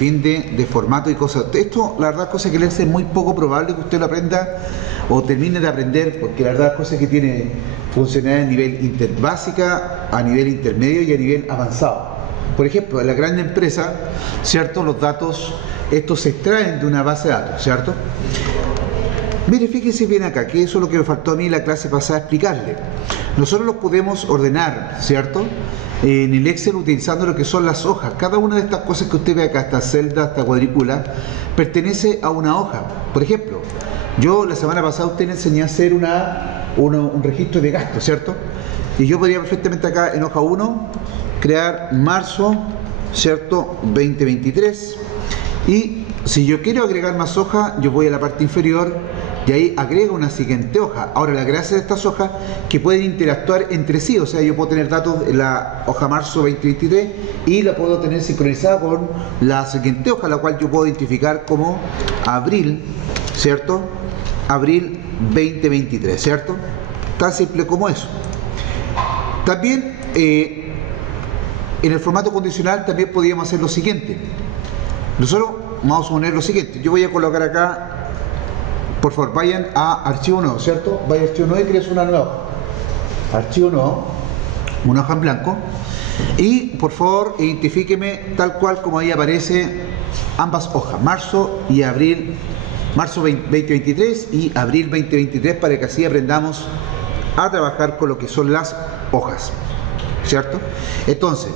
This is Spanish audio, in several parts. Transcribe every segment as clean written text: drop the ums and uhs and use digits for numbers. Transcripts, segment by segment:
sinfín de formatos y cosas. Esto, la verdad, es cosa que el Excel es muy poco probable que usted lo aprenda o termine de aprender, porque la verdad es cosa que tiene funcionalidad a nivel básica, a nivel intermedio y a nivel avanzado. Por ejemplo, en la gran empresa, ¿cierto? Los datos, estos se extraen de una base de datos, ¿cierto? Mire, fíjese bien acá, que eso es lo que me faltó a mí en la clase pasada explicarle. Nosotros los podemos ordenar, ¿cierto?, en el Excel utilizando lo que son las hojas. Cada una de estas cosas que usted ve acá, esta celda, esta cuadrícula, pertenece a una hoja. Por ejemplo, yo la semana pasada a usted le enseñé a hacer un registro de gastos, ¿cierto? Y yo podría perfectamente acá en hoja 1 crear marzo, ¿cierto?, 2023. Y si yo quiero agregar más hojas, yo voy a la parte inferior y ahí agrego una siguiente hoja. Ahora, la gracia de estas hojas que pueden interactuar entre sí, o sea, yo puedo tener datos en la hoja marzo 2023 y la puedo tener sincronizada con la siguiente hoja, la cual yo puedo identificar como abril, ¿cierto? Abril 2023, ¿cierto? Tan simple como eso. También, en el formato condicional también podríamos hacer lo siguiente. Nosotros vamos a poner lo siguiente. Yo voy a colocar acá, por favor, vayan a archivo nuevo, ¿cierto? Vaya a archivo nuevo y crees una nueva hoja. Archivo nuevo, una hoja en blanco. Y, por favor, identifíqueme tal cual como ahí aparece ambas hojas, marzo y abril, marzo 2023 y abril 2023, para que así aprendamos a trabajar con lo que son las hojas, ¿cierto? Entonces,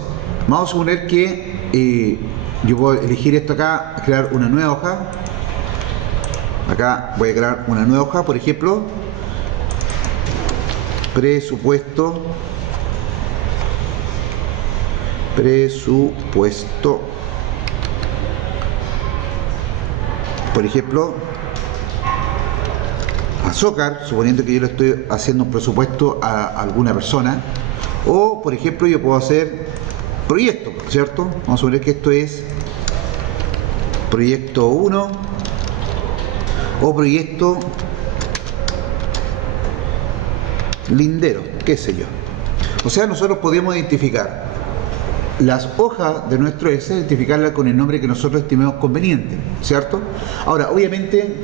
vamos a suponer que yo puedo elegir esto acá, crear una nueva hoja. Acá voy a crear una nueva hoja, por ejemplo, presupuesto, por ejemplo, azúcar, suponiendo que yo le estoy haciendo un presupuesto a alguna persona, o por ejemplo yo puedo hacer proyecto, ¿cierto? Vamos a suponer que esto es proyecto 1 o proyecto lindero, qué sé yo. O sea, nosotros podemos identificar las hojas de nuestro Excel, identificarlas con el nombre que nosotros estimemos conveniente, ¿cierto? Ahora, obviamente,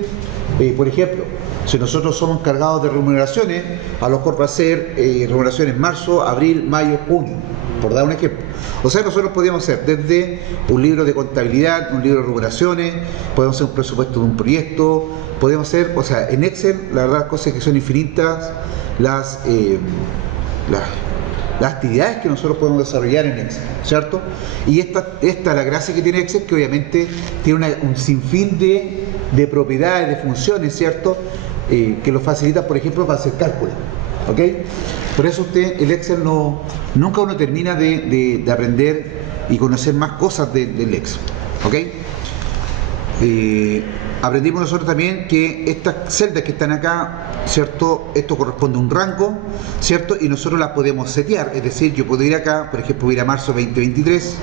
por ejemplo, si nosotros somos cargados de remuneraciones, a lo mejor va a ser remuneraciones marzo, abril, mayo, junio, por dar un ejemplo. O sea, nosotros podríamos hacer desde un libro de contabilidad, un libro de remuneraciones, podemos hacer un presupuesto de un proyecto, podemos hacer, o sea, en Excel, la verdad, cosas que son infinitas, las actividades que nosotros podemos desarrollar en Excel, ¿cierto? Y esta la gracia que tiene Excel, que obviamente tiene un sinfín de propiedades, de funciones, ¿cierto? Que lo facilita, por ejemplo, para hacer cálculos, ¿ok? Por eso el Excel nunca uno termina de aprender y conocer más cosas del Excel, ¿ok? Aprendimos nosotros también que estas celdas que están acá, ¿cierto? Esto corresponde a un rango, ¿cierto? Y nosotros las podemos setear, es decir, yo puedo ir acá, por ejemplo, voy a ir a marzo 2023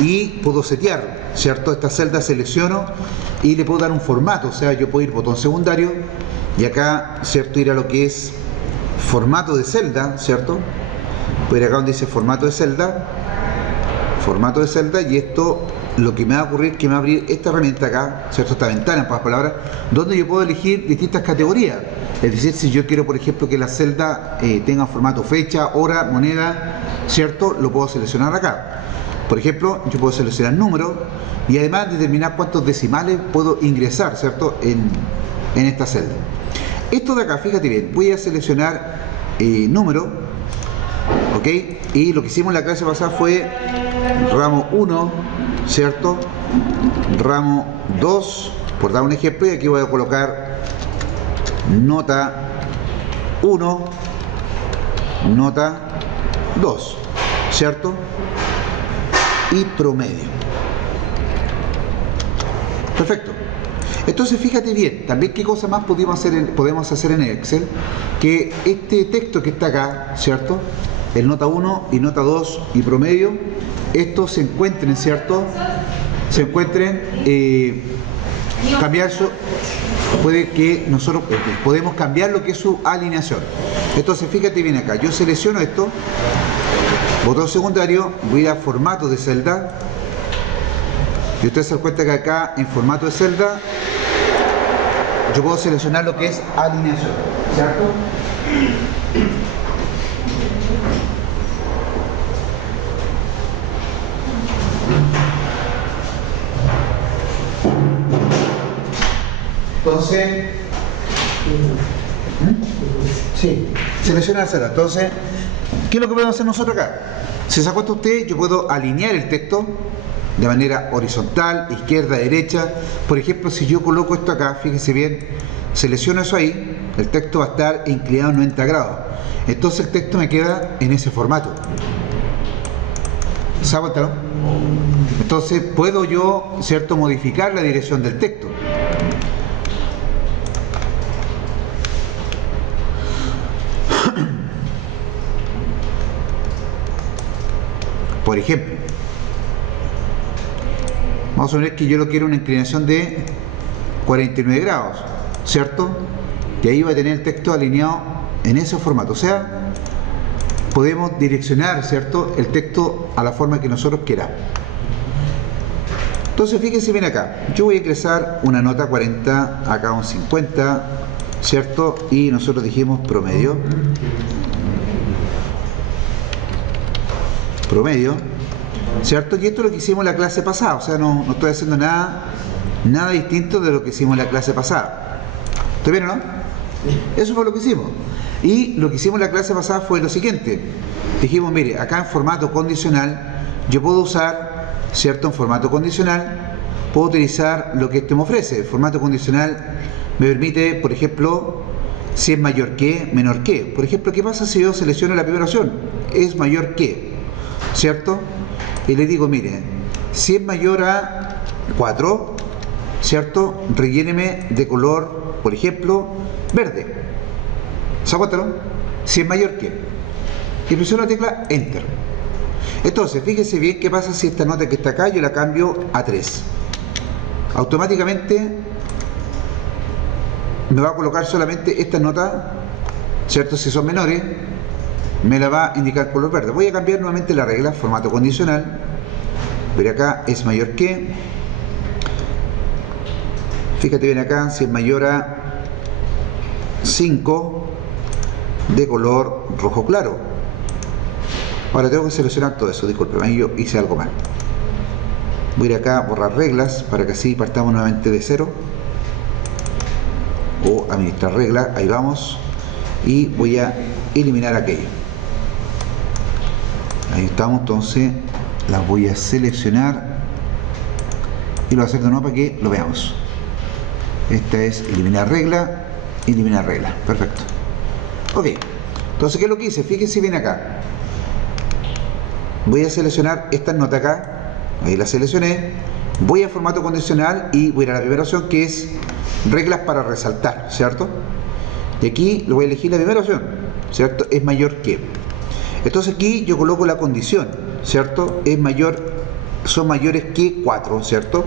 y puedo setear, ¿cierto? Esta celda selecciono y le puedo dar un formato, o sea, yo puedo ir botón secundario y acá, ¿cierto? Ir a lo que es formato de celda, ¿cierto? Voy a ir acá donde dice formato de celda, y esto lo que me va a ocurrir es que me va a abrir esta herramienta acá, ¿cierto? Esta ventana, en pocas palabras, donde yo puedo elegir distintas categorías. Es decir, si yo quiero, por ejemplo, que la celda tenga formato fecha, hora, moneda, ¿cierto? Lo puedo seleccionar acá. Por ejemplo, yo puedo seleccionar número y además determinar cuántos decimales puedo ingresar, ¿cierto? En esta celda. Esto de acá, fíjate bien, voy a seleccionar número, ¿ok? Y lo que hicimos en la clase pasada fue ramo 1, ¿cierto? Ramo 2, por dar un ejemplo, y aquí voy a colocar nota 1, nota 2, ¿cierto? Y promedio. Perfecto. Entonces fíjate bien, también qué cosa más podemos hacer en Excel, que este texto que está acá, ¿cierto? El nota 1 y nota 2 y promedio, estos se encuentren, ¿cierto? Se encuentren, cambiar su, puede que nosotros podemos cambiar lo que es su alineación. Entonces fíjate bien acá, yo selecciono esto, botón secundario, voy a ir a formato de celda, Y ustedes se dan cuenta que acá en formato de celda yo puedo seleccionar lo que es alineación, ¿cierto? Entonces, sí, selecciona la celda. Entonces, ¿qué es lo que podemos hacer nosotros acá? Si se da cuenta usted, yo puedo alinear el texto de manera horizontal, izquierda, derecha. Por ejemplo, si yo coloco esto acá, fíjense bien, selecciono eso ahí, el texto va a estar inclinado 90 grados. Entonces el texto me queda en ese formato. ¿Se da cuenta, no? Entonces puedo yo, ¿cierto?, modificar la dirección del texto. Por ejemplo, vamos a ver que yo lo quiero una inclinación de 49 grados, ¿cierto? Y ahí va a tener el texto alineado en ese formato. O sea, podemos direccionar, ¿cierto?, el texto a la forma que nosotros queramos. Entonces, fíjense bien acá. Yo voy a ingresar una nota 40, acá un 50, ¿cierto? Y nosotros dijimos promedio. Promedio, ¿cierto? Y esto es lo que hicimos en la clase pasada, o sea, no estoy haciendo nada distinto de lo que hicimos en la clase pasada. ¿Está bien o no? Eso fue lo que hicimos. Y lo que hicimos en la clase pasada fue lo siguiente. Dijimos, mire, acá en formato condicional, yo puedo usar, ¿cierto? En formato condicional, puedo utilizar lo que este me ofrece. El formato condicional me permite, por ejemplo, si es mayor que, menor que. Por ejemplo, ¿qué pasa si yo selecciono la primera opción? Es mayor que, ¿cierto? Y le digo, mire, si es mayor a 4, ¿cierto?, relléneme de color, por ejemplo, verde. ¿Se acuerdan? Si es mayor que. Y presiono la tecla Enter. Entonces, fíjese bien qué pasa si esta nota que está acá yo la cambio a 3. Automáticamente me va a colocar solamente esta nota, ¿cierto? Si son menores, me la va a indicar color verde. Voy a cambiar nuevamente la regla, formato condicional. Ver acá, es mayor que. Fíjate bien acá, si es mayor a 5, de color rojo claro. Ahora tengo que seleccionar todo eso, disculpen, ahí yo hice algo mal. Voy a ir acá a borrar reglas para que así partamos nuevamente de cero. O administrar reglas, ahí vamos. Y voy a eliminar aquello. Ahí estamos, entonces las voy a seleccionar y lo voy a hacer de nuevo para que lo veamos. Esta es eliminar regla, perfecto. Ok, entonces ¿qué es lo que hice? Fíjense bien acá. Voy a seleccionar esta nota acá, ahí la seleccioné, voy a formato condicional y voy a ir a la primera opción que es reglas para resaltar, ¿cierto? Y aquí lo voy a elegir la primera opción, ¿cierto? Es mayor que. Entonces aquí yo coloco la condición, ¿cierto? Es mayor, son mayores que 4, ¿cierto?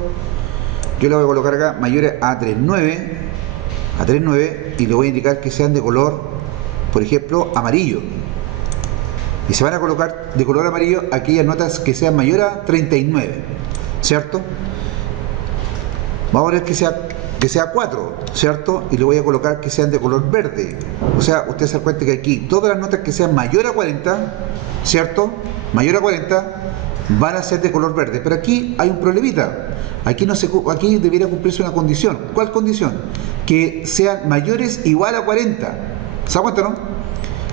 Yo le voy a colocar acá mayores a 3.9, y le voy a indicar que sean de color, por ejemplo, amarillo. Y se van a colocar de color amarillo aquellas notas que sean mayor a 39, ¿cierto? Vamos a ver que sea 4, ¿cierto? Y le voy a colocar que sean de color verde. O sea, ustedes se dan cuenta que aquí todas las notas que sean mayor a 40, ¿cierto? Mayor a 40 van a ser de color verde. Pero aquí hay un problemita. Aquí debería cumplirse una condición. ¿Cuál condición? Que sean mayores igual a 40. ¿Se dan cuenta, no?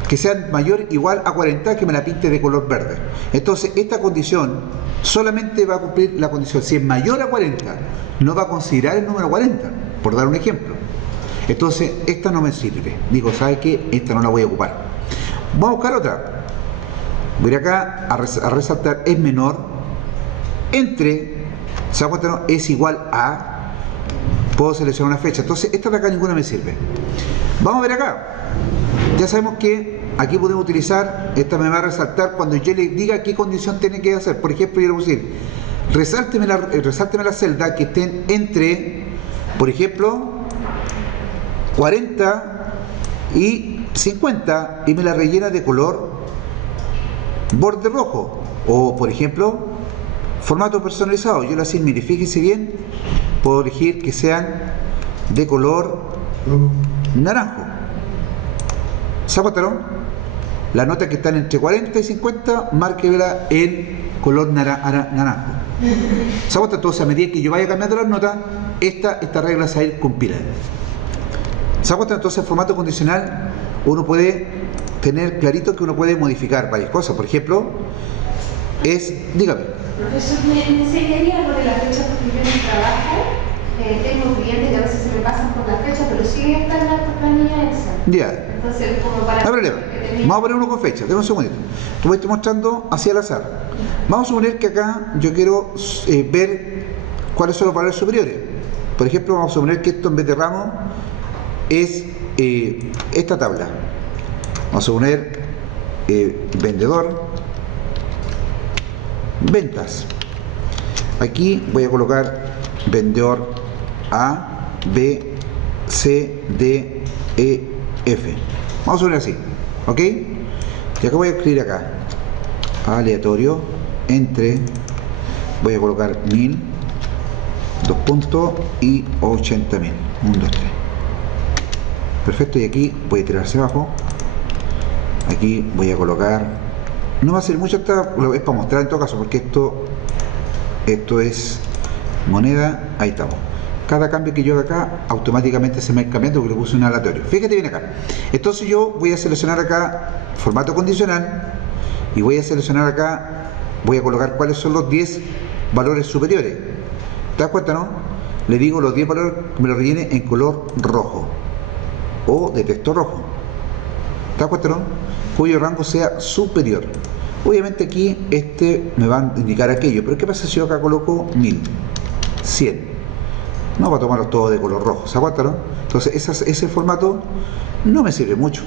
Que sean mayor igual a 40, que me la pinte de color verde. Entonces, esta condición solamente va a cumplir la condición. Si es mayor a 40, no va a considerar el número 40, por dar un ejemplo. Entonces, esta no me sirve. Digo, ¿sabe qué? Esta no la voy a ocupar. Vamos a buscar otra. Voy acá a resaltar es menor entre, ¿se da cuenta, no? Es igual a, puedo seleccionar una fecha. Entonces, esta de acá ninguna me sirve. Vamos a ver acá. Ya sabemos que aquí podemos utilizar, esta me va a resaltar cuando yo le diga qué condición tiene que hacer. Por ejemplo, yo le voy a decir, resálteme la celda que estén entre, por ejemplo, 40 y 50 y me la rellena de color borde rojo. O, por ejemplo, Formato personalizado, yo lo hacía, mire, fíjese bien, puedo elegir que sean de color naranjo. ¿Se acuerdan? Las notas que están entre 40 y 50, márquela en color naranjo. ¿Se acuerdan? Entonces, a medida que yo vaya cambiando las notas, esta regla se va a ir compilando. ¿Se acuerdan? Entonces, el formato condicional, uno puede tener clarito que uno puede modificar varias cosas. Por ejemplo, dígame. Profesor, me enseñaría algo de la fecha porque yo en el trabajo tengo clientes que a veces se me pasan por la fecha, pero siguen estando en la planilla esa. Ya. Entonces, como para... No hay problema. Vamos a poner uno con fecha. Deme un segundito. Te voy a estar mostrando hacia el azar. Vamos a suponer que acá yo quiero ver cuáles son los valores superiores. Por ejemplo, vamos a suponer que esto en vez de ramo es esta tabla. Vamos a poner vendedor, ventas. Aquí voy a colocar vendedor A, B, C, D, E, F. Vamos a poner así, ¿ok? Y acá voy a escribir acá aleatorio entre, voy a colocar 1000, 2 puntos y 80.000. 1, 2, 3. Perfecto, y aquí voy a tirar hacia abajo. Aquí voy a colocar, no va a ser mucho, es para mostrar en todo caso, porque esto es moneda, ahí estamos. Cada cambio que yo haga acá, automáticamente se me va cambiando porque le puse un aleatorio. Fíjate bien acá. Entonces yo voy a seleccionar acá formato condicional y voy a seleccionar acá, voy a colocar cuáles son los 10 valores superiores. ¿Te das cuenta, no? Le digo los 10 valores que me los rellene en color rojo o de texto rojo. ¿Te das cuenta, no? Cuyo rango sea superior. Obviamente aquí me va a indicar aquello, pero ¿qué pasa si yo acá coloco 1000, 100? No va a tomarlos todos de color rojo, ¿se acuerdan, no? Entonces ese formato no me sirve mucho,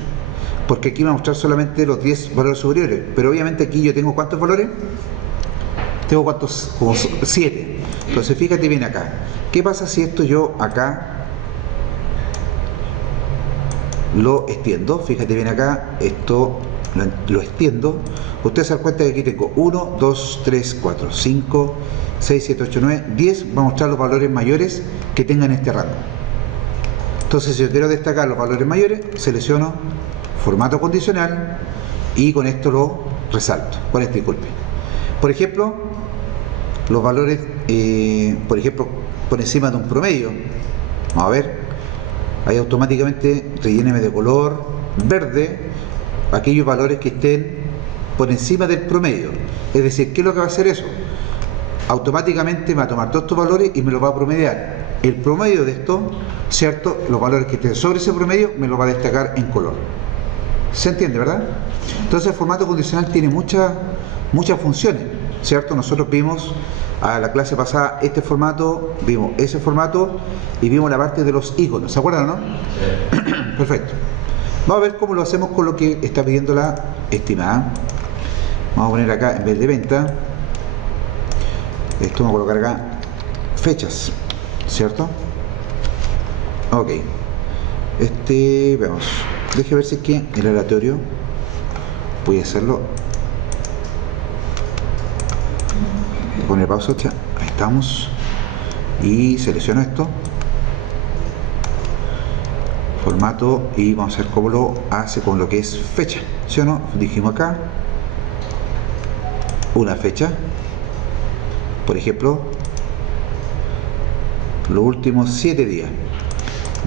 porque aquí me va a mostrar solamente los 10 valores superiores, pero obviamente aquí yo tengo ¿cuántos valores? Tengo ¿cuántos? Como 7. Entonces fíjate bien acá. ¿Qué pasa si esto yo acá lo extiendo? Fíjate bien acá, esto lo extiendo. Ustedes se dan cuenta que aquí tengo 1, 2, 3, 4, 5, 6, 7, 8, 9, 10. Va a mostrar los valores mayores que tengan este rango. Entonces, si yo quiero destacar los valores mayores, selecciono formato condicional y con esto lo resalto. Con este, disculpe. Por ejemplo, los valores, por ejemplo, por encima de un promedio. Vamos a ver. Ahí automáticamente relléneme de color verde aquellos valores que estén por encima del promedio. Es decir, ¿qué es lo que va a hacer eso? Automáticamente me va a tomar todos estos valores y me los va a promediar. El promedio de esto, ¿cierto? Los valores que estén sobre ese promedio me los va a destacar en color. ¿Se entiende, verdad? Entonces el formato condicional tiene muchas funciones, ¿cierto? Nosotros vimos a la clase pasada este formato, vimos ese formato y vimos la parte de los iconos. ¿Se acuerdan, no? Sí. Perfecto. Vamos a ver cómo lo hacemos con lo que está pidiendo la estimada. Vamos a poner acá, en vez de venta, esto vamos a colocar acá fechas, ¿cierto? Ok. Veamos. Deje ver si es que el aleatorio voy a hacerlo. Voy a poner pausa, ahí estamos. Y selecciono esto. Formato y vamos a ver cómo lo hace con lo que es fecha, ¿sí o no? Dijimos acá una fecha, por ejemplo, los últimos 7 días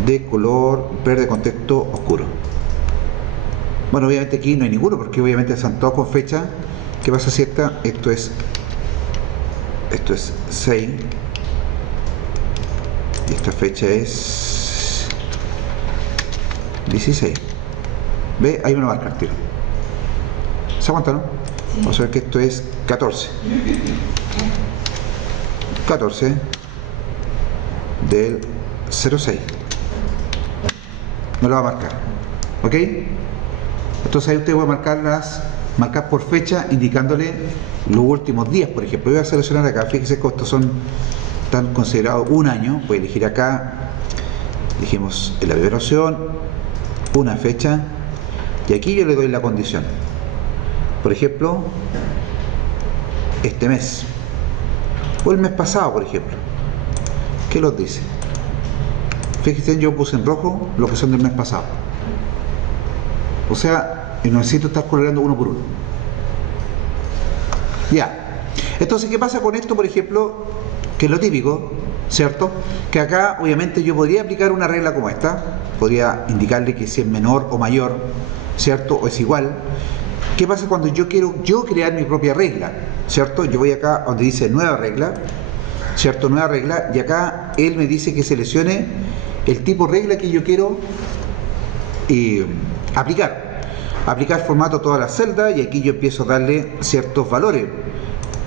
de color verde con texto oscuro. Bueno, obviamente aquí no hay ninguno porque obviamente están todos con fecha. ¿Qué pasa si esto es 6 y esta fecha es 16? ¿Ve? Ahí me lo marca el tiro. ¿Se aguanta, no? Sí. Vamos a ver que esto es 14. 14 del 06. Me lo va a marcar. ¿Ok? Entonces ahí usted va a marcar por fecha, indicándole los últimos días, por ejemplo. Voy a seleccionar acá, fíjese que estos están considerados un año. Voy a elegir acá, dijimos en la primera opción, una fecha, y aquí yo le doy la condición. Por ejemplo, este mes. O el mes pasado, por ejemplo. ¿Qué los dice? Fíjense, yo puse en rojo lo que son del mes pasado. O sea, no necesito estar coloreando uno por uno. Ya. Entonces, ¿qué pasa con esto, por ejemplo? Que es lo típico, ¿cierto? Que acá, obviamente, yo podría aplicar una regla como esta. Podría indicarle que si es menor o mayor, ¿cierto? O es igual. ¿Qué pasa cuando yo quiero crear mi propia regla? ¿Cierto? Yo voy acá donde dice nueva regla, ¿cierto? Nueva regla, y acá él me dice que seleccione el tipo de regla que yo quiero aplicar formato a todas las celdas, y aquí yo empiezo a darle ciertos valores,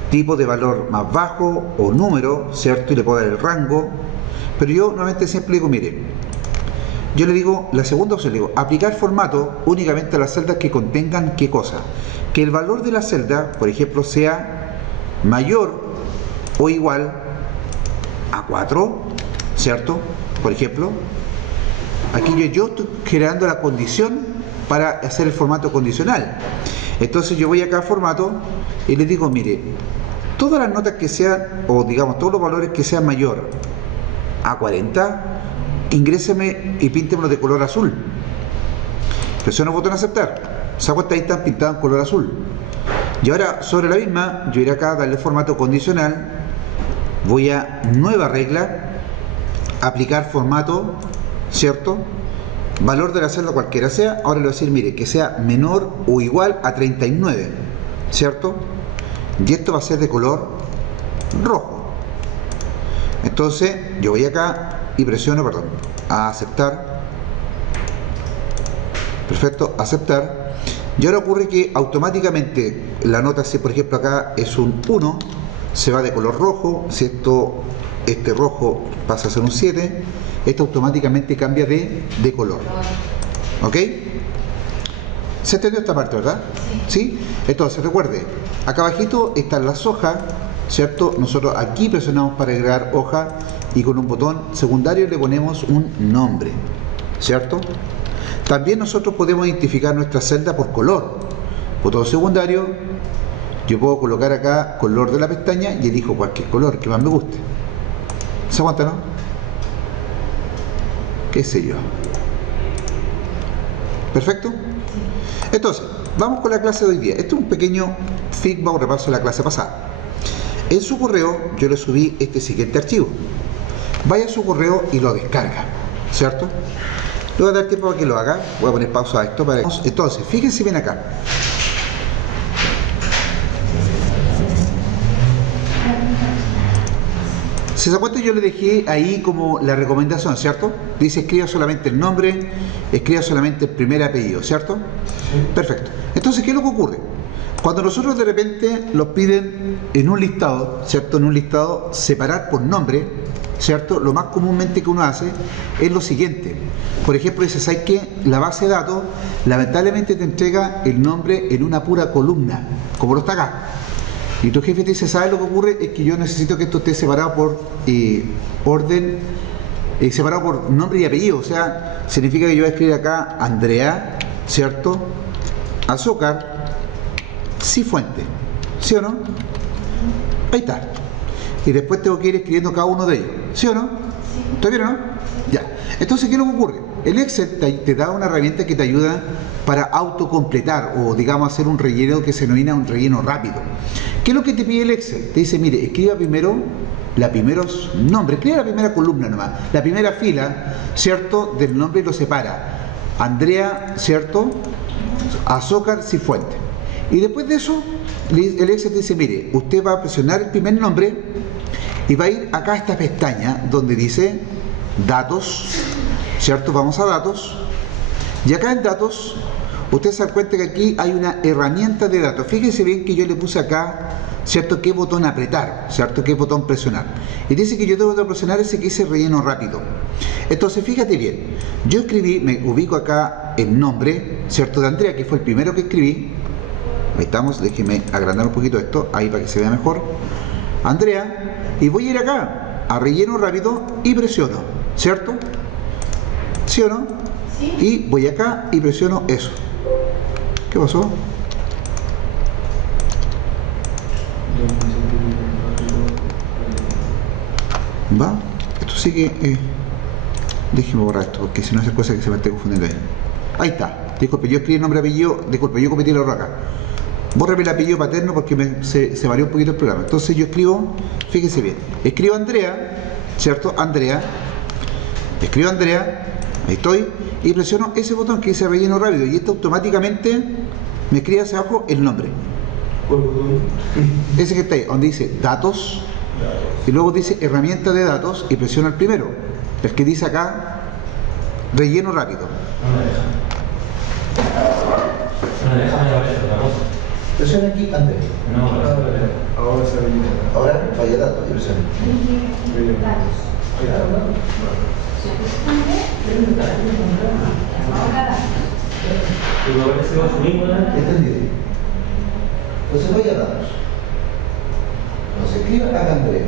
tipo de valor más bajo o número, ¿cierto? Y le puedo dar el rango, pero yo normalmente siempre digo, mire, yo le digo, la segunda opción, le digo, aplicar formato únicamente a las celdas que contengan ¿qué cosa? Que el valor de la celda, por ejemplo, sea mayor o igual a 4, ¿cierto? Por ejemplo, aquí yo estoy creando la condición para hacer el formato condicional. Entonces yo voy acá a formato y le digo, mire, todas las notas que sean, o digamos todos los valores que sean mayor a 40, ingréseme y píntemelo de color azul. Presiono el botón aceptar. Se cuenta, ahí están pintados en color azul. Y ahora sobre la misma, yo iré acá a darle formato condicional, voy a nueva regla, aplicar formato, ¿cierto? Valor de la celda cualquiera sea. Ahora le voy a decir, mire, que sea menor o igual a 39, ¿cierto? Y esto va a ser de color rojo. Entonces yo voy acá y presiono, a aceptar. Perfecto, aceptar. Y ahora ocurre que automáticamente la nota, si por ejemplo acá es un 1, se va de color rojo. Si este rojo pasa a ser un 7, esto automáticamente cambia de color. ¿Ok? ¿Se entendió esta parte, verdad? Sí. Entonces recuerde, acá abajito están las hojas, ¿cierto? Nosotros aquí presionamos para agregar hoja y con un botón secundario le ponemos un nombre, ¿cierto? También nosotros podemos identificar nuestra celda por color. Botón secundario, yo puedo colocar acá color de la pestaña y elijo cualquier color que más me guste. ¿Se aguanta, no? ¿Qué sé yo? ¿Perfecto? Entonces, vamos con la clase de hoy día. Este es un pequeño feedback o repaso de la clase pasada. En su correo yo le subí este siguiente archivo. Vaya a su correo y lo descarga, ¿cierto? Le voy a dar tiempo para que lo haga. Voy a poner pausa a esto para... Entonces, fíjense bien acá. Si se acuerdan, yo le dejé ahí como la recomendación, ¿cierto? Dice escriba solamente el nombre, escriba solamente el primer apellido, ¿cierto? Perfecto. Entonces, ¿qué es lo que ocurre? Cuando nosotros de repente los piden en un listado, ¿cierto? En un listado separar por nombre, ¿cierto? Lo más comúnmente que uno hace es lo siguiente. Por ejemplo, dice, ¿sabes qué? La base de datos lamentablemente te entrega el nombre en una pura columna, como lo está acá. Y tu jefe te dice, ¿sabes lo que ocurre? Es que yo necesito que esto esté separado por orden, separado por nombre y apellido. O sea, significa que yo voy a escribir acá Andrea, ¿cierto? Azúcar, Cifuente, ¿sí o no? Ahí está. Y después tengo que ir escribiendo cada uno de ellos, ¿sí o no? Sí. ¿Está bien o no? Ya. Entonces, ¿qué es lo que ocurre? El Excel te da una herramienta que te ayuda para autocompletar o, digamos, hacer un relleno que se denomina un relleno rápido. ¿Qué es lo que te pide el Excel? Te dice, mire, escriba primero la primeros nombres, escriba la primera columna nomás, la primera fila, ¿cierto? Del nombre y lo separa. Andrea, ¿cierto? Azúcar, Cifuente. Y después de eso, el Excel te dice, mire, usted va a presionar el primer nombre y va a ir acá a esta pestaña donde dice datos, ¿cierto? Vamos a datos. Y acá en datos, usted se da cuenta que aquí hay una herramienta de datos. Fíjese bien que yo le puse acá, ¿cierto? ¿Qué botón apretar? ¿Cierto? ¿Qué botón presionar? Y dice que yo tengo que presionar ese que dice relleno rápido. Entonces, fíjate bien. Yo escribí, me ubico acá el nombre, ¿cierto? De Andrea, que fue el primero que escribí. Ahí estamos, déjeme agrandar un poquito esto, ahí para que se vea mejor. Andrea, y voy a ir acá, a relleno rápido y presiono, ¿cierto? ¿Sí o no? Sí. Y voy acá y presiono eso. ¿Qué pasó? ¿Va? Esto sí que... déjeme borrar esto, porque si no esas cosas que se me están confundiendo ahí. Ahí está. Disculpe, yo escribí el nombre apellido. Disculpe, yo cometí el error acá. Bórrame el apellido paterno porque se varió un poquito el programa. Entonces yo escribo, fíjese bien, escribo Andrea, ¿cierto? Andrea. Escribo Andrea, ahí estoy, y presiono ese botón que dice relleno rápido, y esto automáticamente me escribe hacia abajo el nombre. ¿Cuál botón? Ese que está ahí, donde dice datos, y luego dice herramienta de datos, y presiono el primero, el que dice acá relleno rápido. No me deja. No me deja, me aparece otra cosa. Presiona aquí Andrea. No, Ahora se viene. Ahora vaya datos y presiona. ¿Y me aparece con su mismo? Entendido. Entonces vaya datos. Entonces escriba acá Andrea.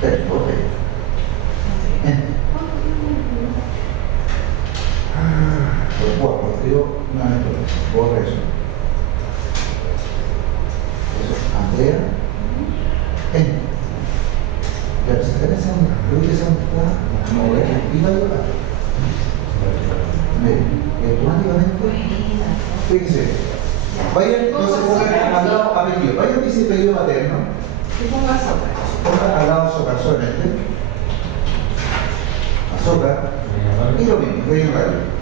Perfecto. Lo borro, escribo nuevamente. Borra eso. Eso, Andrea. Ya, pues acá en esa onda, creo que esa onda está como ver y va a llevar. Y automáticamente, fíjense, vayan, no se pongan al lado apellido, vayan dice apellido materno, pongan al lado azúcar solamente, azúcar, y lo mismo, relleno rápido.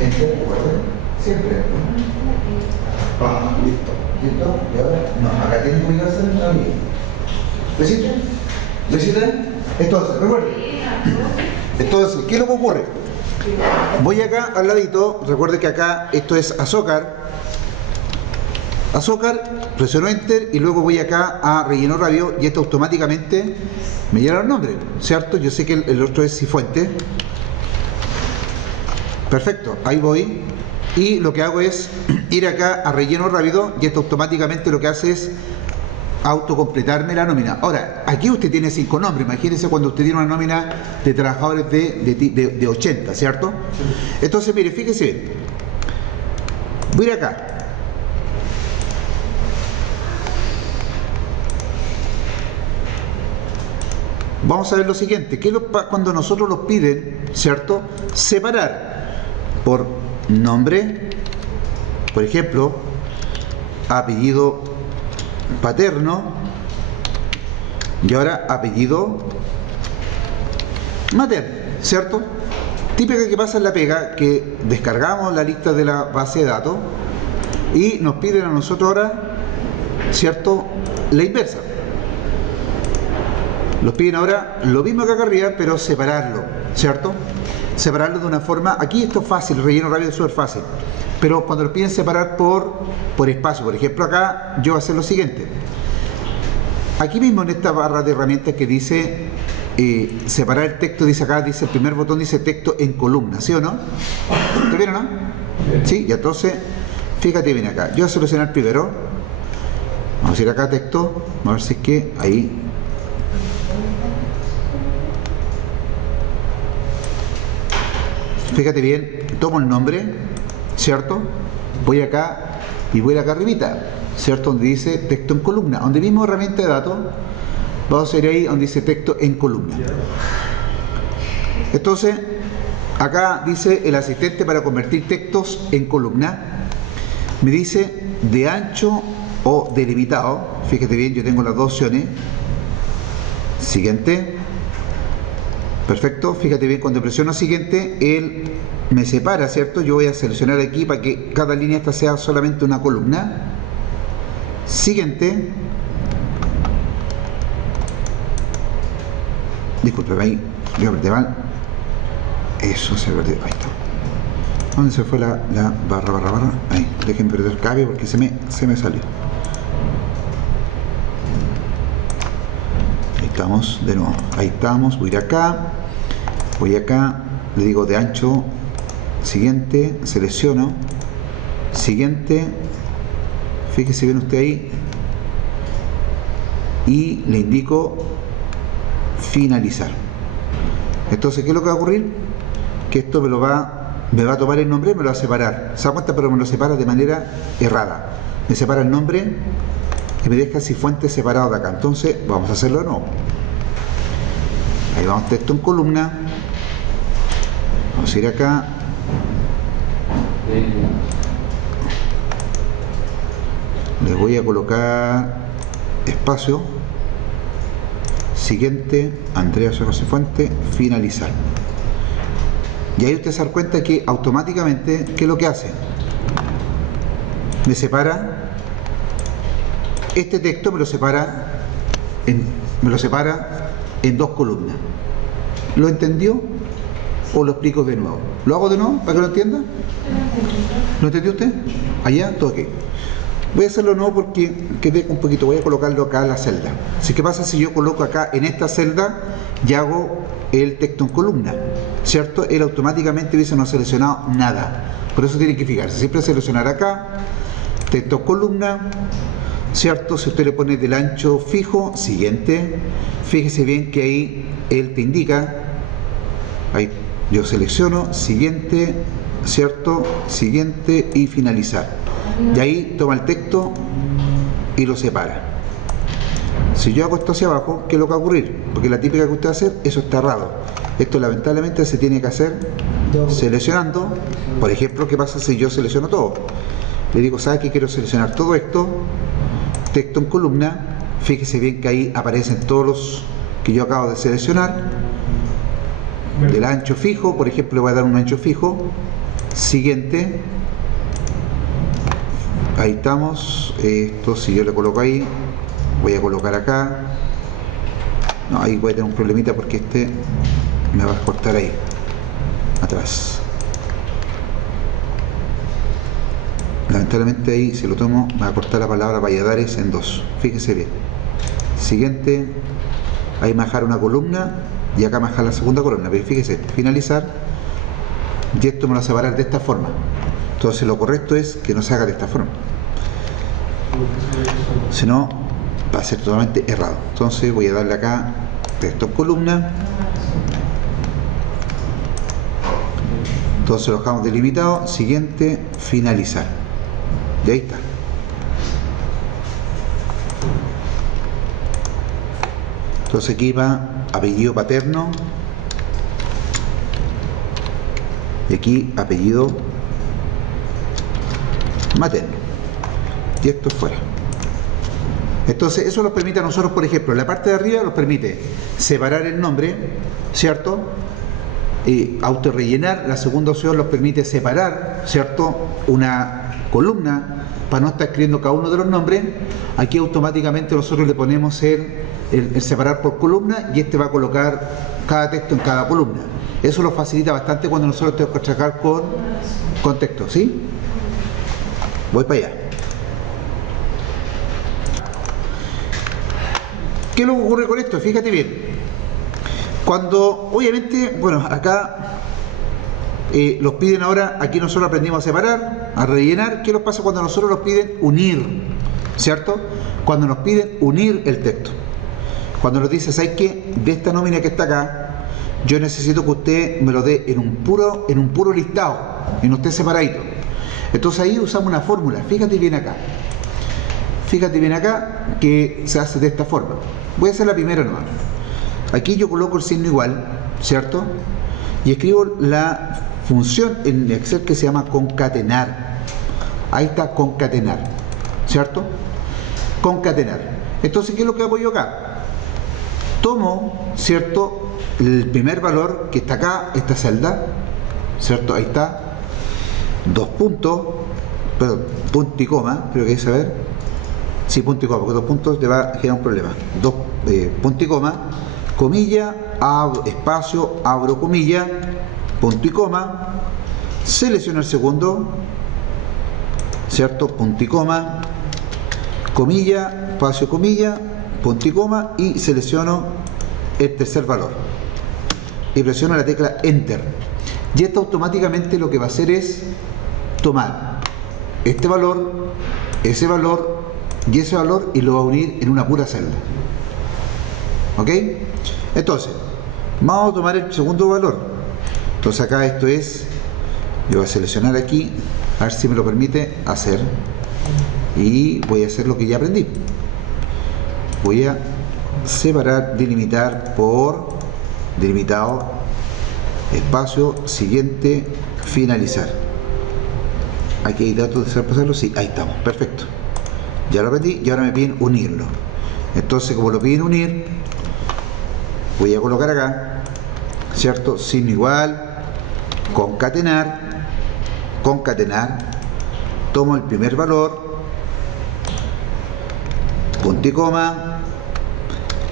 Enter, recuerden, siempre entro. Listo. ¿Listo? Y ahora, no, acá tienen que ubicarse en la línea. ¿Lo hiciste? ¿Lo hiciste? Entonces, recuerden. Entonces, ¿qué es lo que ocurre? Voy acá al ladito, recuerde que acá esto es azúcar. Azúcar, presiono Enter y luego voy acá a relleno rápido y esto automáticamente me llena el nombre, ¿cierto? Yo sé que el otro es Cifuente. Perfecto, ahí voy. Y lo que hago es ir acá a relleno rápido y esto automáticamente lo que hace es autocompletarme la nómina. Ahora, aquí usted tiene 5 nombres, imagínense cuando usted tiene una nómina de trabajadores de 80, ¿cierto? Entonces, mire, fíjese bien. Voy a ir acá. Vamos a ver lo siguiente, que cuando nosotros los piden, ¿cierto? Separar por nombre, por ejemplo, apellido paterno y ahora apellido materno, ¿cierto? Típica que pasa en la pega, que descargamos la lista de la base de datos y nos piden a nosotros ahora, ¿cierto? La inversa. Nos piden ahora lo mismo que acá arriba, pero separarlo, ¿cierto? Separarlo de una forma, aquí esto es fácil, relleno rápido es súper fácil, pero cuando lo piden separar por espacio, por ejemplo acá yo voy a hacer lo siguiente, aquí mismo en esta barra de herramientas que dice separar el texto, dice acá, dice el primer botón, dice texto en columna, ¿sí o no? ¿Está bien o no? Sí, y entonces, fíjate bien acá, yo voy a seleccionar primero, vamos a ir acá a texto, vamos a ver si es que ahí. Fíjate bien, tomo el nombre, ¿cierto? Voy acá y voy acá arribita, ¿cierto? Donde dice texto en columna, donde mismo herramienta de datos, vamos a ir ahí donde dice texto en columna. Entonces, acá dice el asistente para convertir textos en columna, me dice de ancho o delimitado, fíjate bien, yo tengo las dos opciones. Siguiente. Perfecto, fíjate bien, cuando presiono siguiente, él me separa, ¿cierto? Yo voy a seleccionar aquí para que cada línea esta sea solamente una columna. Siguiente. Disculpe, ahí, yo apreté mal. Eso se perdió, ahí está. ¿Dónde se fue la barra? Ahí, dejen perder el cable porque se me salió. Estamos de nuevo, ahí estamos, voy acá, le digo de ancho, siguiente, selecciono, siguiente, fíjese bien usted ahí, y le indico finalizar. Entonces, ¿qué es lo que va a ocurrir? Que esto me va a tomar el nombre y me lo va a separar, ¿se da cuenta? Pero me lo separa de manera errada, me separa el nombre y me deja Cifuentes separado de acá. Entonces vamos a hacerlo de nuevo. Ahí vamos, texto en columna. Vamos a ir acá. Le voy a colocar espacio. Siguiente, Andrea Sosa Cifuentes, finalizar. Y ahí usted se da cuenta que automáticamente, ¿qué es lo que hace? Me separa este texto, me lo separa en dos columnas. ¿Lo entendió? ¿O lo explico de nuevo? ¿Lo hago de nuevo para que lo entienda? ¿Lo entendió usted? Allá, todo ok. Voy a hacerlo de nuevo porque quedé un poquito. Voy a colocarlo acá en la celda. Así que pasa si yo coloco acá en esta celda y hago el texto en columna, ¿cierto? Él automáticamente dice no ha seleccionado nada. Por eso tiene que fijarse. Siempre seleccionar acá, texto en columna, ¿cierto? Si usted le pone del ancho fijo, siguiente, fíjese bien que ahí él te indica, ahí yo selecciono, siguiente, ¿cierto? Siguiente y finalizar. Y ahí toma el texto y lo separa. Si yo hago esto hacia abajo, ¿qué es lo que va a ocurrir? Porque la típica que usted va a hacer, eso está errado. Esto lamentablemente se tiene que hacer seleccionando. Por ejemplo, ¿qué pasa si yo selecciono todo? Le digo, ¿sabe qué? Quiero seleccionar todo esto, texto en columna. Fíjese bien que ahí aparecen todos los que yo acabo de seleccionar. Del ancho fijo, por ejemplo, le voy a dar un ancho fijo. Siguiente. Ahí estamos. Esto, si yo le coloco ahí, voy a colocar acá. No, ahí voy a tener un problemita porque este me va a cortar ahí atrás. Lamentablemente ahí, si lo tomo, me va a cortar la palabra Valladares en dos. Fíjese bien. Siguiente, ahí me bajar una columna y acá me bajar la segunda columna. Pero fíjese, finalizar, y esto me lo va a separar de esta forma. Entonces lo correcto es que no se haga de esta forma, si no va a ser totalmente errado. Entonces voy a darle acá texto en columna. Entonces lo dejamos delimitado. Siguiente, finalizar. Y ahí está. Entonces aquí va apellido paterno y aquí apellido materno, y esto fuera. Entonces eso nos permite a nosotros, por ejemplo, en la parte de arriba nos permite separar el nombre, ¿cierto? Autorrellenar. La segunda opción nos permite separar, ¿cierto?, una columna para no estar escribiendo cada uno de los nombres. Aquí automáticamente nosotros le ponemos el separar por columna y este va a colocar cada texto en cada columna. Eso nos facilita bastante cuando nosotros tenemos que trabajar con texto, ¿sí? Voy para allá. ¿Qué es lo que ocurre con esto? Fíjate bien. Cuando, obviamente, bueno, acá los piden ahora, aquí nosotros aprendimos a separar, a rellenar. ¿Qué nos pasa cuando nosotros nos piden unir? ¿Cierto? Cuando nos piden unir el texto. Cuando nos dice, ¿sabes qué? De esta nómina que está acá, yo necesito que usted me lo dé en un puro listado, y no esté separadito. Entonces ahí usamos una fórmula. Fíjate bien acá. Fíjate bien acá que se hace de esta forma. Voy a hacer la primera nomás. Aquí yo coloco el signo igual, ¿cierto? Y escribo la función en Excel que se llama concatenar. Ahí está, concatenar, ¿cierto? Concatenar. Entonces, ¿qué es lo que hago yo acá? Tomo, ¿cierto?, el primer valor que está acá, esta celda, ¿cierto? Ahí está. Dos puntos, perdón, punto y coma, creo que es, a ver. Sí, punto y coma, porque dos puntos te va a generar un problema. Dos, punto y coma, comilla, espacio, abro comilla, punto y coma, selecciono el segundo, ¿cierto? Punto y coma, comilla, espacio, comilla, punto y coma, y selecciono el tercer valor. Y presiono la tecla Enter. Y esto automáticamente lo que va a hacer es tomar este valor, ese valor y ese valor y lo va a unir en una pura celda. ¿Ok? Entonces, vamos a tomar el segundo valor. Entonces acá esto es, yo voy a seleccionar aquí, a ver si me lo permite hacer, y voy a hacer lo que ya aprendí. voy a separar, delimitar por delimitado, espacio, siguiente, finalizar. Aquí hay datos de pasarlo, sí, ahí estamos, perfecto. Ya lo aprendí y ahora me piden unirlo. Entonces, como lo piden unir, voy a colocar acá, ¿cierto? Signo igual, concatenar, tomo el primer valor, punto y coma,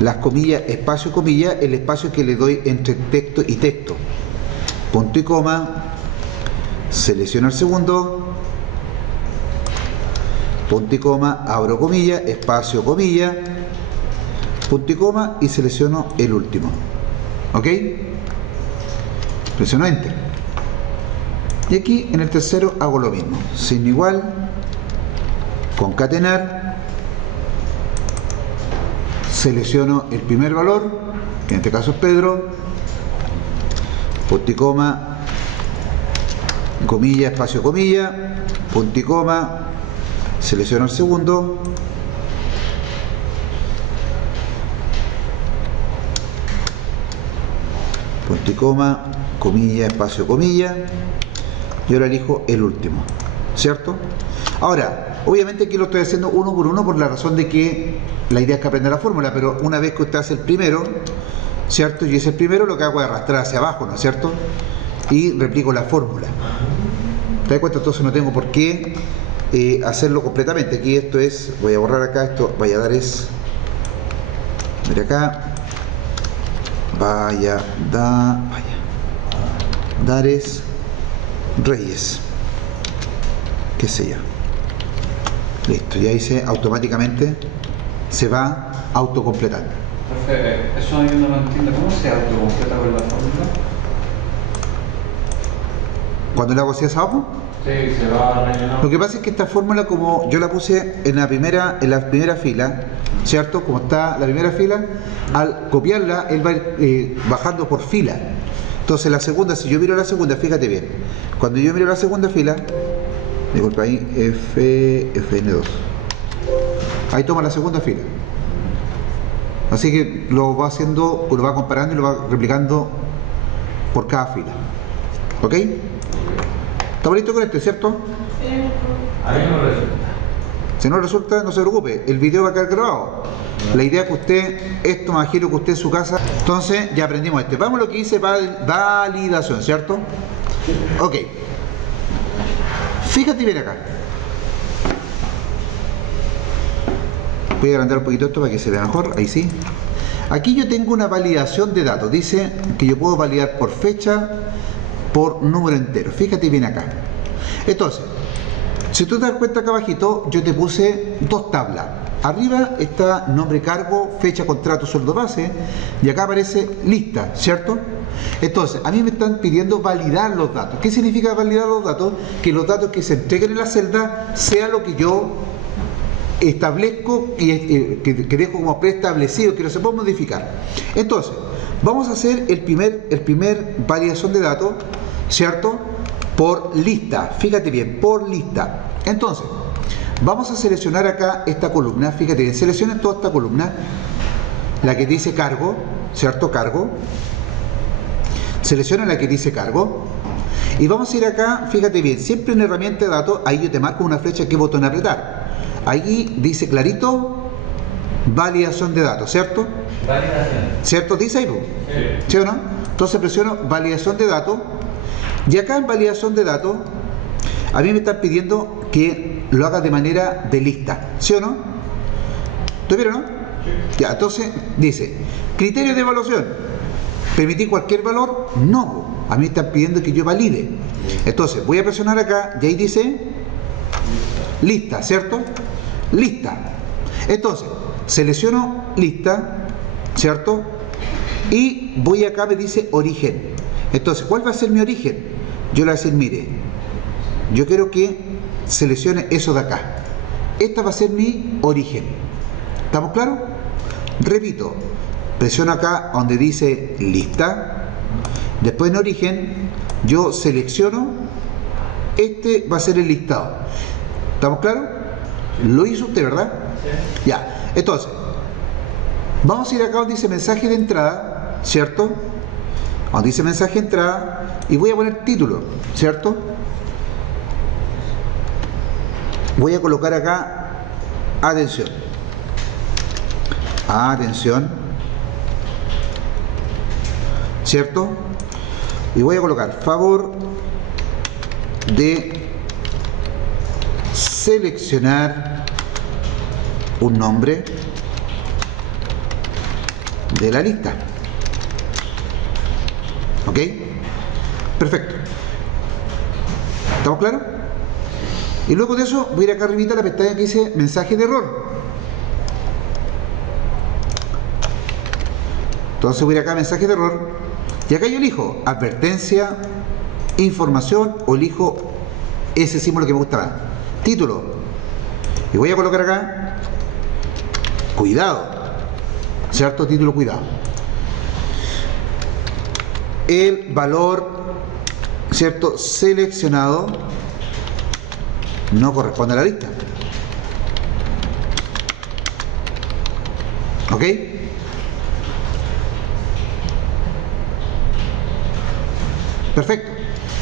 las comillas, espacio, comilla, el espacio que le doy entre texto y texto, punto y coma, selecciono el segundo, punto y coma, abro comilla, espacio, comilla, punto y coma y selecciono el último. ¿Ok? Presiono Enter. Y aquí en el tercero hago lo mismo. Signo igual, concatenar, selecciono el primer valor, que en este caso es Pedro, punto y coma, comilla, espacio, comilla, punto y coma, selecciono el segundo, punto y coma, comilla, espacio, comilla, y ahora elijo el último, ¿cierto? Ahora, obviamente aquí lo estoy haciendo uno por uno por la razón de que la idea es que aprenda la fórmula, pero una vez que usted hace el primero, ¿cierto? Yo hice el primero, lo que hago es arrastrar hacia abajo, ¿no es cierto? Y replico la fórmula. ¿Te das cuenta? Entonces no tengo por qué hacerlo completamente. Aquí esto es, voy a borrar acá, esto, vaya a dar es, mira acá, Dares Reyes, qué sé yo, listo, ya hice, automáticamente se va autocompletando. Profe, eso yo no lo entiendo, ¿cómo se autocompleta con la fórmula? Cuando le hago así hacia abajo, Sí, se va rellenando. lo que pasa es que esta fórmula, como yo la puse en la primera fila, ¿cierto? Como está la primera fila, al copiarla, él va a ir bajando por fila. Entonces la segunda, si yo miro la segunda, fíjate bien, cuando yo miro la segunda fila, disculpa ahí, FN2, ahí toma la segunda fila. Así que lo va haciendo, lo va comparando y lo va replicando por cada fila. ¿Ok? ¿Estamos listos con esto, cierto? A mí no resulta. Si no resulta, no se preocupe, el video va a quedar grabado. La idea es que usted, esto me imagino que usted en su casa. Entonces, ya aprendimos este. Vamos a lo que dice validación, ¿cierto? Ok. Fíjate bien acá. Voy a agrandar un poquito esto para que se vea mejor, ahí sí. Aquí yo tengo una validación de datos. Dice que yo puedo validar por fecha, por número entero. Fíjate bien acá. Entonces, si tú te das cuenta acá abajito, yo te puse dos tablas. Arriba está nombre, cargo, fecha, contrato, sueldo base, y acá aparece lista, ¿cierto? Entonces, a mí me están pidiendo validar los datos. ¿Qué significa validar los datos? Que los datos que se entreguen en la celda sea lo que yo establezco y que dejo como preestablecido, que no se puede modificar. Entonces, vamos a hacer el primer validación de datos, ¿cierto? Por lista, fíjate bien, por lista. Entonces, vamos a seleccionar acá esta columna, fíjate bien, selecciona toda esta columna, la que dice cargo, ¿cierto? Cargo. Selecciona la que dice cargo. Y vamos a ir acá, fíjate bien, siempre en herramienta de datos, ahí yo te marco una flecha, qué botón apretar. Ahí dice clarito, validación de datos, ¿cierto? Validación. ¿Cierto? Dice ahí, Sí. ¿sí o no? Entonces presiono validación de datos. Y acá en validación de datos, a mí me están pidiendo que lo haga de manera de lista, ¿sí o no? ¿Estoy bien o no? Sí. Ya, entonces dice, criterios de evaluación, ¿permitir cualquier valor? No, a mí me están pidiendo que yo valide. Entonces voy a presionar acá y ahí dice lista, ¿cierto? Lista. Entonces, selecciono lista, ¿cierto? Y voy acá, me dice origen. Entonces, ¿cuál va a ser mi origen? Yo le voy a decir, mire, yo quiero que seleccione eso de acá. Esta va a ser mi origen. ¿Estamos claros? Repito, presiono acá donde dice lista. Después en origen, yo selecciono, este va a ser el listado. ¿Estamos claros? Lo hizo usted, ¿verdad? Sí. Ya, entonces, Vamos a ir acá donde dice mensaje de entrada, ¿cierto? Donde dice mensaje de entrada y voy a poner título, ¿cierto? Voy a colocar acá atención. Atención, ¿cierto? Y voy a colocar favor de seleccionar un nombre de la lista. ¿Ok? Perfecto. ¿Estamos claros? Y luego de eso voy a ir acá arribita a la pestaña que dice mensaje de error. Entonces voy a ir acá a mensaje de error y acá yo elijo advertencia, información o elijo ese símbolo que me gusta más, título, y voy a colocar acá cuidado, ¿cierto? Título cuidado. El valor, ¿cierto?, seleccionado no corresponde a la lista. ¿Ok? Perfecto.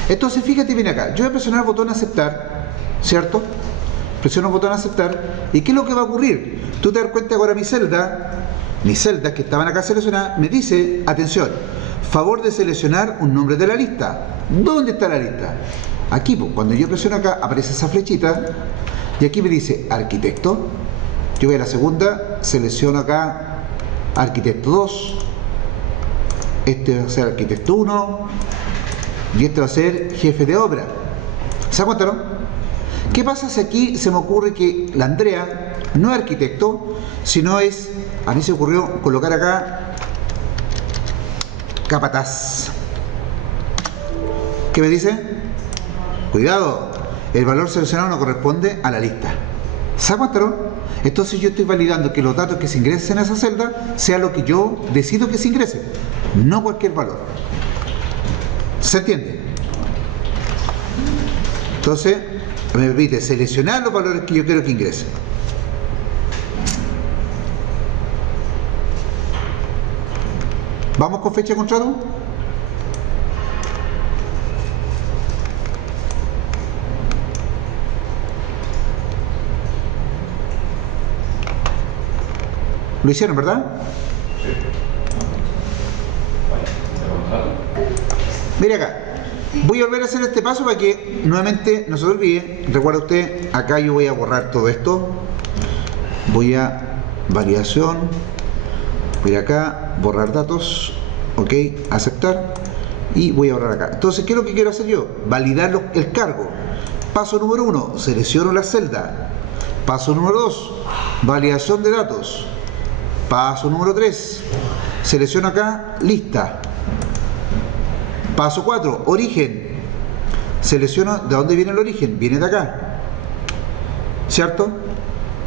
Entonces fíjate bien acá, yo voy a presionar el botón aceptar, ¿cierto? Presiono el botón aceptar y ¿qué es lo que va a ocurrir? Tú te das cuenta que ahora mis celdas que estaban acá seleccionadas, me dice, atención, favor de seleccionar un nombre de la lista. ¿Dónde está la lista? Aquí, pues, cuando yo presiono acá aparece esa flechita y aquí me dice arquitecto. Yo voy a la segunda, selecciono acá arquitecto 2, este va a ser arquitecto 1 y este va a ser jefe de obra. ¿Se dan cuenta, no? ¿Qué pasa si aquí se me ocurre que la Andrea no es arquitecto, sino es, a mí se me ocurrió colocar acá capataz? ¿Qué me dice? Cuidado, el valor seleccionado no corresponde a la lista. ¿Se dan cuenta, no? Entonces yo estoy validando que los datos que se ingresen a esa celda sea lo que yo decido que se ingrese, no cualquier valor. ¿Se entiende? Entonces me permite seleccionar los valores que yo quiero que ingresen. ¿Vamos con fecha de contrato? ¿Lo hicieron, verdad? Mire acá, voy a volver a hacer este paso para que nuevamente no se olvide. Recuerda usted, acá yo voy a borrar todo esto. Voy a validación, voy acá, borrar datos, ok, aceptar y voy a borrar acá. Entonces, ¿qué es lo que quiero hacer yo? Validar el cargo. Paso número 1, selecciono la celda. Paso número 2, validación de datos. Paso número 3, selecciono acá lista. Paso 4, origen. Selecciono de dónde viene el origen, viene de acá, ¿cierto?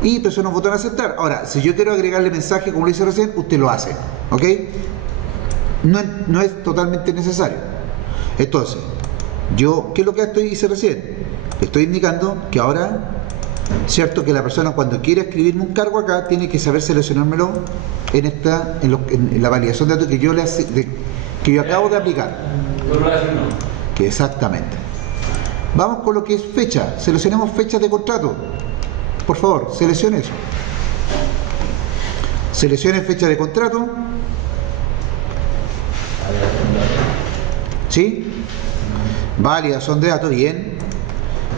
Y presiono el botón aceptar. Ahora, si yo quiero agregarle mensaje como lo hice recién, usted lo hace, ¿ok? No es totalmente necesario. Entonces, yo, ¿qué es lo que hice recién? Estoy indicando que ahora, ¿cierto?, que la persona cuando quiera escribirme un cargo acá tiene que saber seleccionármelo en la validación de datos que yo acabo de aplicar. Que exactamente. Vamos con lo que es fecha. Seleccionemos fechas de contrato. Por favor, seleccione eso. Seleccione fecha de contrato. ¿Sí? Validación de datos, bien.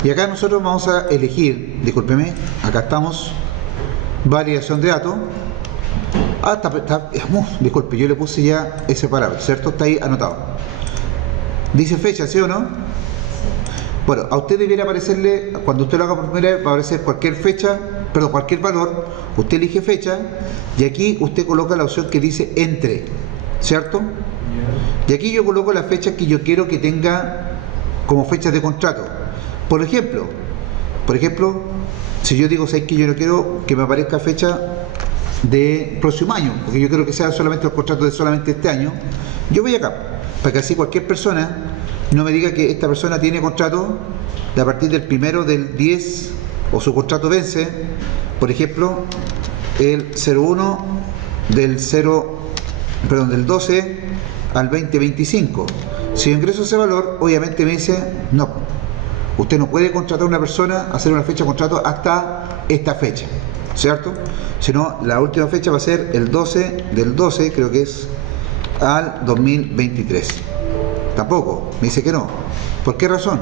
Y acá nosotros vamos a elegir, discúlpeme, acá estamos, validación de datos. Disculpe, yo le puse ya ese parámetro, ¿cierto? Está ahí anotado. Dice fecha, ¿sí o no? Bueno, a usted debiera aparecerle, cuando usted lo haga por primera vez, va a aparecer cualquier fecha, perdón, cualquier valor. Usted elige fecha y aquí usted coloca la opción que dice entre, ¿cierto? Y aquí yo coloco la fecha que yo quiero que tenga como fecha de contrato. Por ejemplo, si yo digo, ¿sabes que yo no quiero que me aparezca fecha de próximo año, porque yo quiero que sea solamente los contratos de solamente este año? Yo voy acá, para que así cualquier persona no me diga que esta persona tiene contrato de a partir del 1 del 10 o su contrato vence, por ejemplo, el 01 del 12 al 2025. Si yo ingreso ese valor, obviamente me dice, no, usted no puede contratar a una persona, hacer una fecha de contrato hasta esta fecha, ¿cierto? Sino la última fecha va a ser el 12 del 12, creo que es, al 2023. Tampoco, me dice que no. ¿Por qué razón?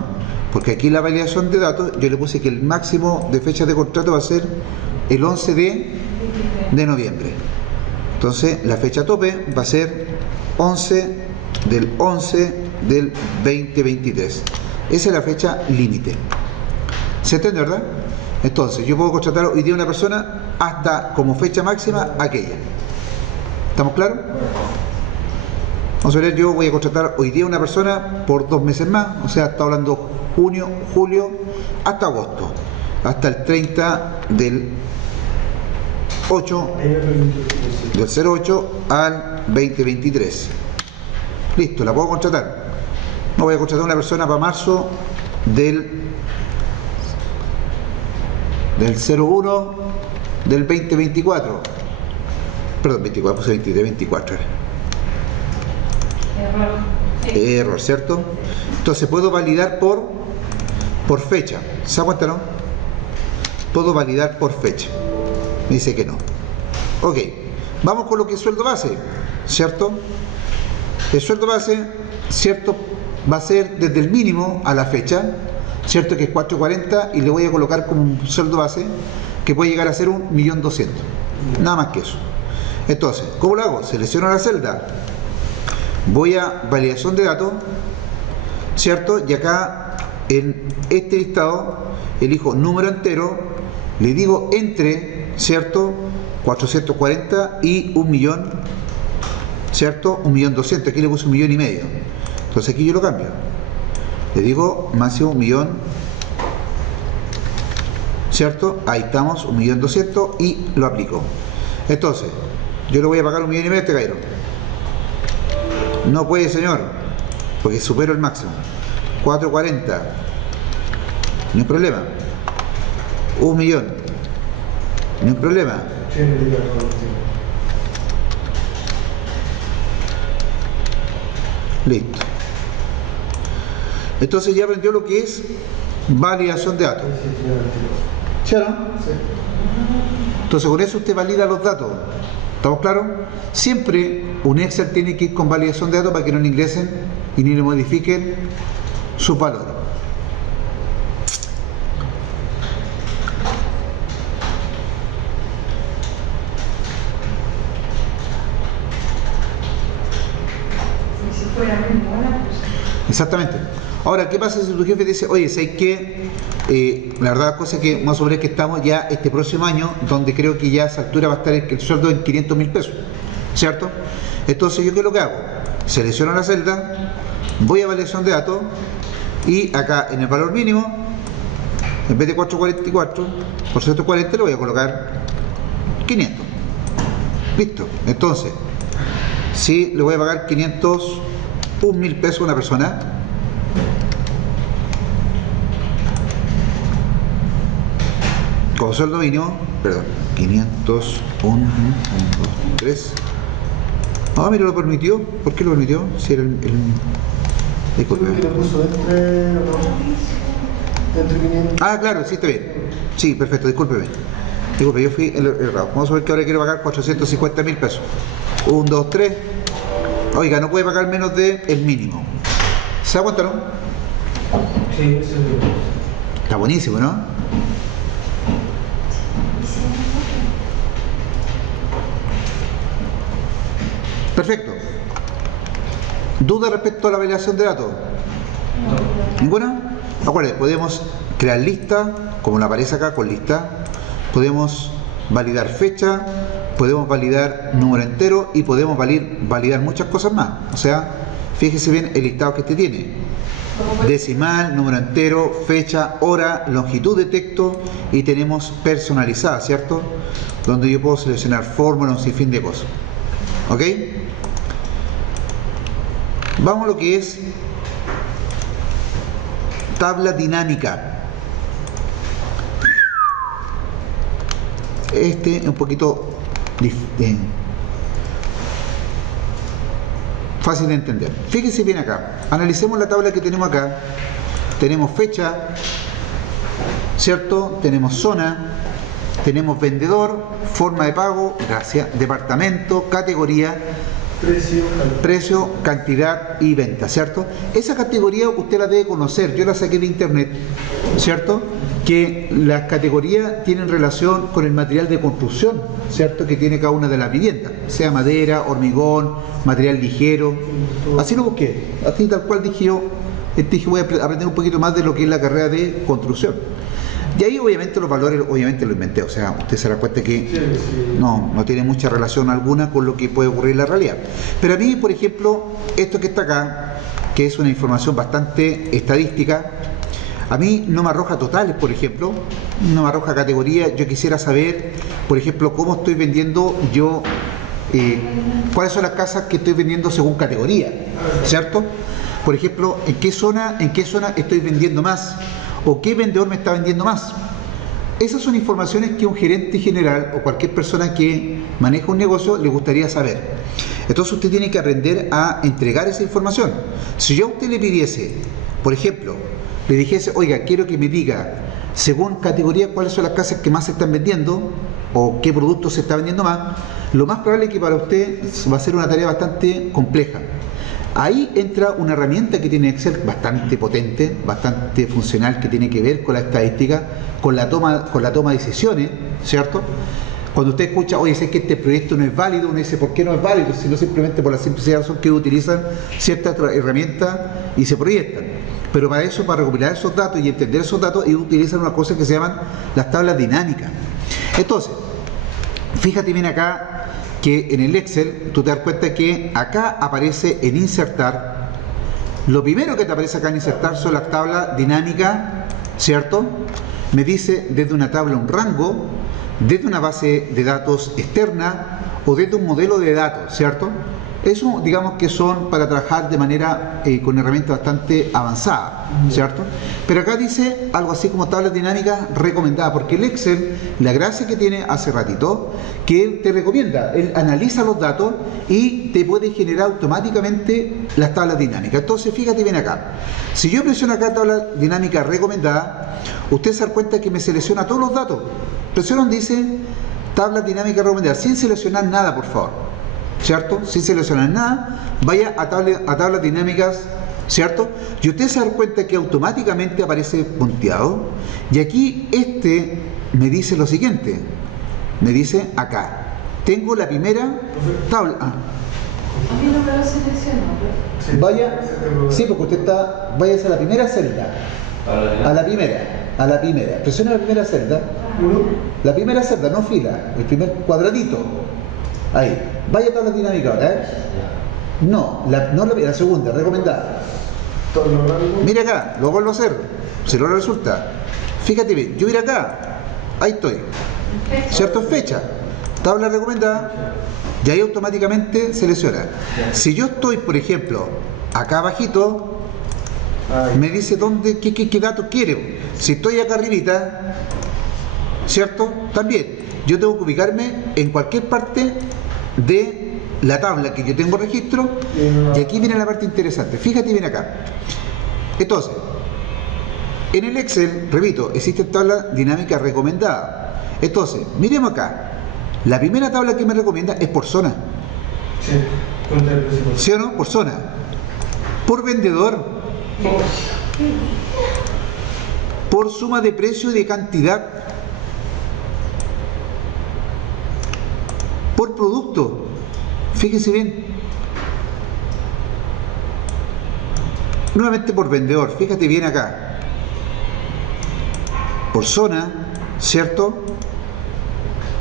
Porque aquí la validación de datos, yo le puse que el máximo de fechas de contrato va a ser el 11 de noviembre. Entonces, la fecha tope va a ser 11 del 2023. Esa es la fecha límite. ¿Se entiende, verdad? Entonces, yo puedo contratar hoy día a una persona hasta como fecha máxima aquella. ¿Estamos claros? Vamos a ver, yo voy a contratar hoy día a una persona por 2 meses más, o sea, está hablando junio, julio, hasta agosto, hasta el 30 del 8, del 08 al 2023. Listo, la puedo contratar. No voy a contratar a una persona para marzo del 01 del 2024. Perdón, 24, puse 23, 24. Error, ¿cierto? Entonces puedo validar por fecha. ¿Se da cuenta, no? Puedo validar por fecha. Me dice que no. Ok, vamos con lo que es sueldo base, ¿cierto? El sueldo base, ¿cierto? Va a ser desde el mínimo a la fecha, ¿cierto? Que es 440, y le voy a colocar como un sueldo base que puede llegar a ser 1.200.000. Nada más que eso. Entonces, ¿cómo lo hago? Selecciono la celda, voy a validación de datos, ¿cierto? Y acá en este listado elijo número entero, le digo entre, ¿cierto? 440 y 1.000.000, ¿cierto? 1.200.000, aquí le puse 1.5 millones. Entonces aquí yo lo cambio, le digo máximo 1.000.000, ¿cierto? Ahí estamos, 1.200.000, y lo aplico. Entonces, yo le voy a pagar 1.5 millones a este caballero. No puede, señor, porque supero el máximo. 440, no hay problema. 1.000.000, no hay problema. Listo. Entonces ya aprendió lo que es validación de datos. ¿Sí o no? Entonces con eso usted valida los datos. ¿Estamos claros? Siempre un Excel tiene que ir con validación de datos para que no le ingresen y ni le modifiquen sus valores. Exactamente. Ahora, ¿qué pasa si tu jefe dice, oye, ¿sabes qué? La verdad, cosa que más o menos que estamos ya este próximo año, donde creo que ya a esa altura va a estar el sueldo en 500.000 pesos, ¿cierto? Entonces, ¿yo qué es lo que hago? Selecciono la celda, voy a validación de datos, y acá en el valor mínimo, en vez de 444, por 140 le voy a colocar 500. Listo. Entonces, si le voy a pagar 501.000 pesos a una persona, con sueldo mínimo, perdón, 501, 1, 2, 3. Ah, mira, lo permitió. ¿Por qué lo permitió? Si era el disculpe. Ah, claro, sí, está bien. Sí, perfecto, discúlpeme. Disculpe, yo fui el errado. Vamos a ver que ahora quiero pagar 450.000 pesos. 1, 2, 3. Oiga, no puede pagar menos de el mínimo. ¿Se da cuenta, no? Sí, eso Está buenísimo, ¿no? Perfecto. ¿Duda respecto a la validación de datos? ¿Ninguna? Acuérdense, podemos crear lista, como la aparece acá con lista. Podemos validar fecha, podemos validar número entero y podemos validar muchas cosas más. O sea, fíjese bien el listado que este tiene: decimal, número entero, fecha, hora, longitud de texto, y tenemos personalizada, ¿cierto? Donde yo puedo seleccionar fórmula, un sinfín de cosas. ¿Ok? Vamos a lo que es tabla dinámica. Este es un poquito fácil de entender. Fíjense bien acá, analicemos la tabla que tenemos acá. Tenemos fecha, ¿cierto? Tenemos zona, tenemos vendedor, forma de pago, gracias, departamento, categoría, precio, cantidad y venta, ¿cierto? Esa categoría usted la debe conocer, yo la saqué de internet, ¿cierto? Que las categorías tienen relación con el material de construcción, ¿cierto? Que tiene cada una de las viviendas, sea madera, hormigón, material ligero. Así lo busqué, así tal cual dije yo, voy a aprender un poquito más de lo que es la carrera de construcción. Y ahí obviamente los valores, obviamente lo inventé, o sea, usted se da cuenta que no tiene mucha relación alguna con lo que puede ocurrir en la realidad. Pero a mí, por ejemplo, esto que está acá, que es una información bastante estadística, a mí no me arroja totales, por ejemplo, no me arroja categoría. Yo quisiera saber, por ejemplo, cómo estoy vendiendo yo, cuáles son las casas que estoy vendiendo según categoría, ¿cierto? Por ejemplo, en qué zona estoy vendiendo más, o qué vendedor me está vendiendo más. Esas son informaciones que un gerente general o cualquier persona que maneja un negocio le gustaría saber. Entonces usted tiene que aprender a entregar esa información. Si yo a usted le pidiese, por ejemplo, le dijese, oiga, quiero que me diga según categoría cuáles son las casas que más se están vendiendo o qué producto se está vendiendo más, lo más probable es que para usted va a ser una tarea bastante compleja. Ahí entra una herramienta que tiene Excel bastante potente, bastante funcional, que tiene que ver con la estadística, con la toma de decisiones, ¿cierto? Cuando usted escucha, oye, sé que este proyecto no es válido, uno dice, ¿por qué no es válido? Sino simplemente por la simple razón que utilizan ciertas herramientas y se proyectan. Pero para eso, para recopilar esos datos y entender esos datos, ellos utilizan una cosa que se llaman las tablas dinámicas. Entonces, fíjate bien acá, que en el Excel tú te das cuenta que acá aparece en insertar, lo primero que te aparece acá en insertar son las tablas dinámicas, ¿cierto? Me dice desde una tabla un rango, desde una base de datos externa o desde un modelo de datos, ¿cierto? Eso digamos que son para trabajar de manera con herramientas bastante avanzadas, ¿cierto? Pero acá dice algo así como tablas dinámicas recomendadas, porque el Excel, la gracia que tiene hace ratito, que él te recomienda, él analiza los datos y te puede generar automáticamente las tablas dinámicas. Entonces fíjate bien acá, si yo presiono acá tabla dinámica recomendada, usted se da cuenta que me selecciona todos los datos. Presiona donde dice tablas dinámicas recomendadas, sin seleccionar nada, por favor, ¿cierto? Sin seleccionar nada, vaya a tablas dinámicas, ¿cierto? Y usted se da cuenta que automáticamente aparece punteado. Y aquí me dice lo siguiente, me dice acá, tengo la primera tabla. A mí no me lo seleccionó. Vaya, sí, porque usted vaya a la primera celda, a la primera, presiona la primera celda, no fila, el primer cuadradito. Ahí, vaya a tabla dinámica ahora, ¿eh? No la segunda, recomendada. Mira acá, lo vuelvo a hacer, si no resulta. Fíjate bien, yo ir acá, ahí estoy, ¿cierto? Fecha, tabla recomendada, y ahí automáticamente selecciona. Si yo estoy, por ejemplo, acá abajito, me dice qué datos quiere. Si estoy acá arribita, ¿cierto? También, yo tengo que ubicarme en cualquier parte de la tabla que yo tengo registro, y aquí viene la parte interesante. Fíjate bien acá. Entonces, en el Excel, repito, existe tabla dinámica recomendada. Entonces, miremos acá. La primera tabla que me recomienda es por zona. ¿Sí o no? Por zona. Por vendedor. Por suma de precio y de cantidad. Por producto, fíjese bien, nuevamente por vendedor, fíjate bien acá, por zona, ¿cierto?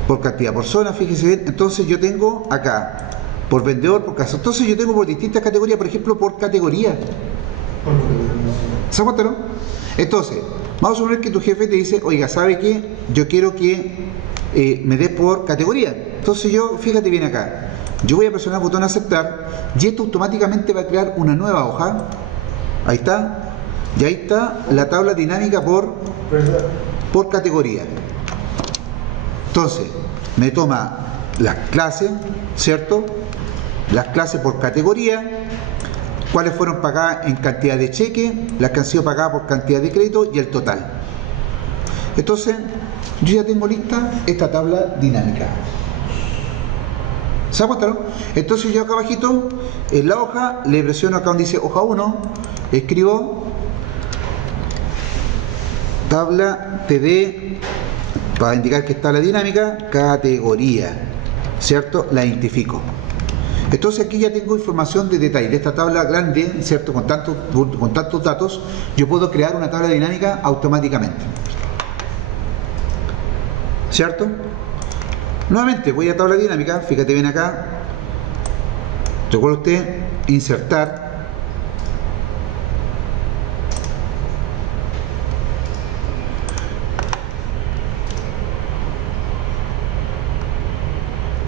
Por cantidad, por zona, fíjese bien. Entonces yo tengo acá, por vendedor, por casa. Entonces yo tengo por distintas categorías, por ejemplo, por categoría. ¿Se acuerdan, no? Entonces, vamos a suponer que tu jefe te dice, oiga, ¿sabe qué? Yo quiero que me dé por categoría. Entonces yo, fíjate bien acá, yo voy a presionar el botón aceptar y esto automáticamente va a crear una nueva hoja. Ahí está. Y ahí está la tabla dinámica por categoría. Entonces, me toma las clases, ¿cierto? las clases por categoría, cuáles fueron pagadas en cantidad de cheque, las que han sido pagadas por cantidad de crédito y el total. Entonces, yo ya tengo lista esta tabla dinámica. ¿Se da cuenta, no? Entonces yo acá abajito, en la hoja, le presiono acá donde dice hoja 1, escribo tabla TD, para indicar que está la dinámica, categoría, ¿cierto? La identifico. Entonces aquí ya tengo información de detalle. De esta tabla grande, ¿cierto? Con tantos datos, yo puedo crear una tabla dinámica automáticamente. ¿Cierto? Nuevamente voy a tabla dinámica, fíjate bien acá. Recuerda usted, insertar.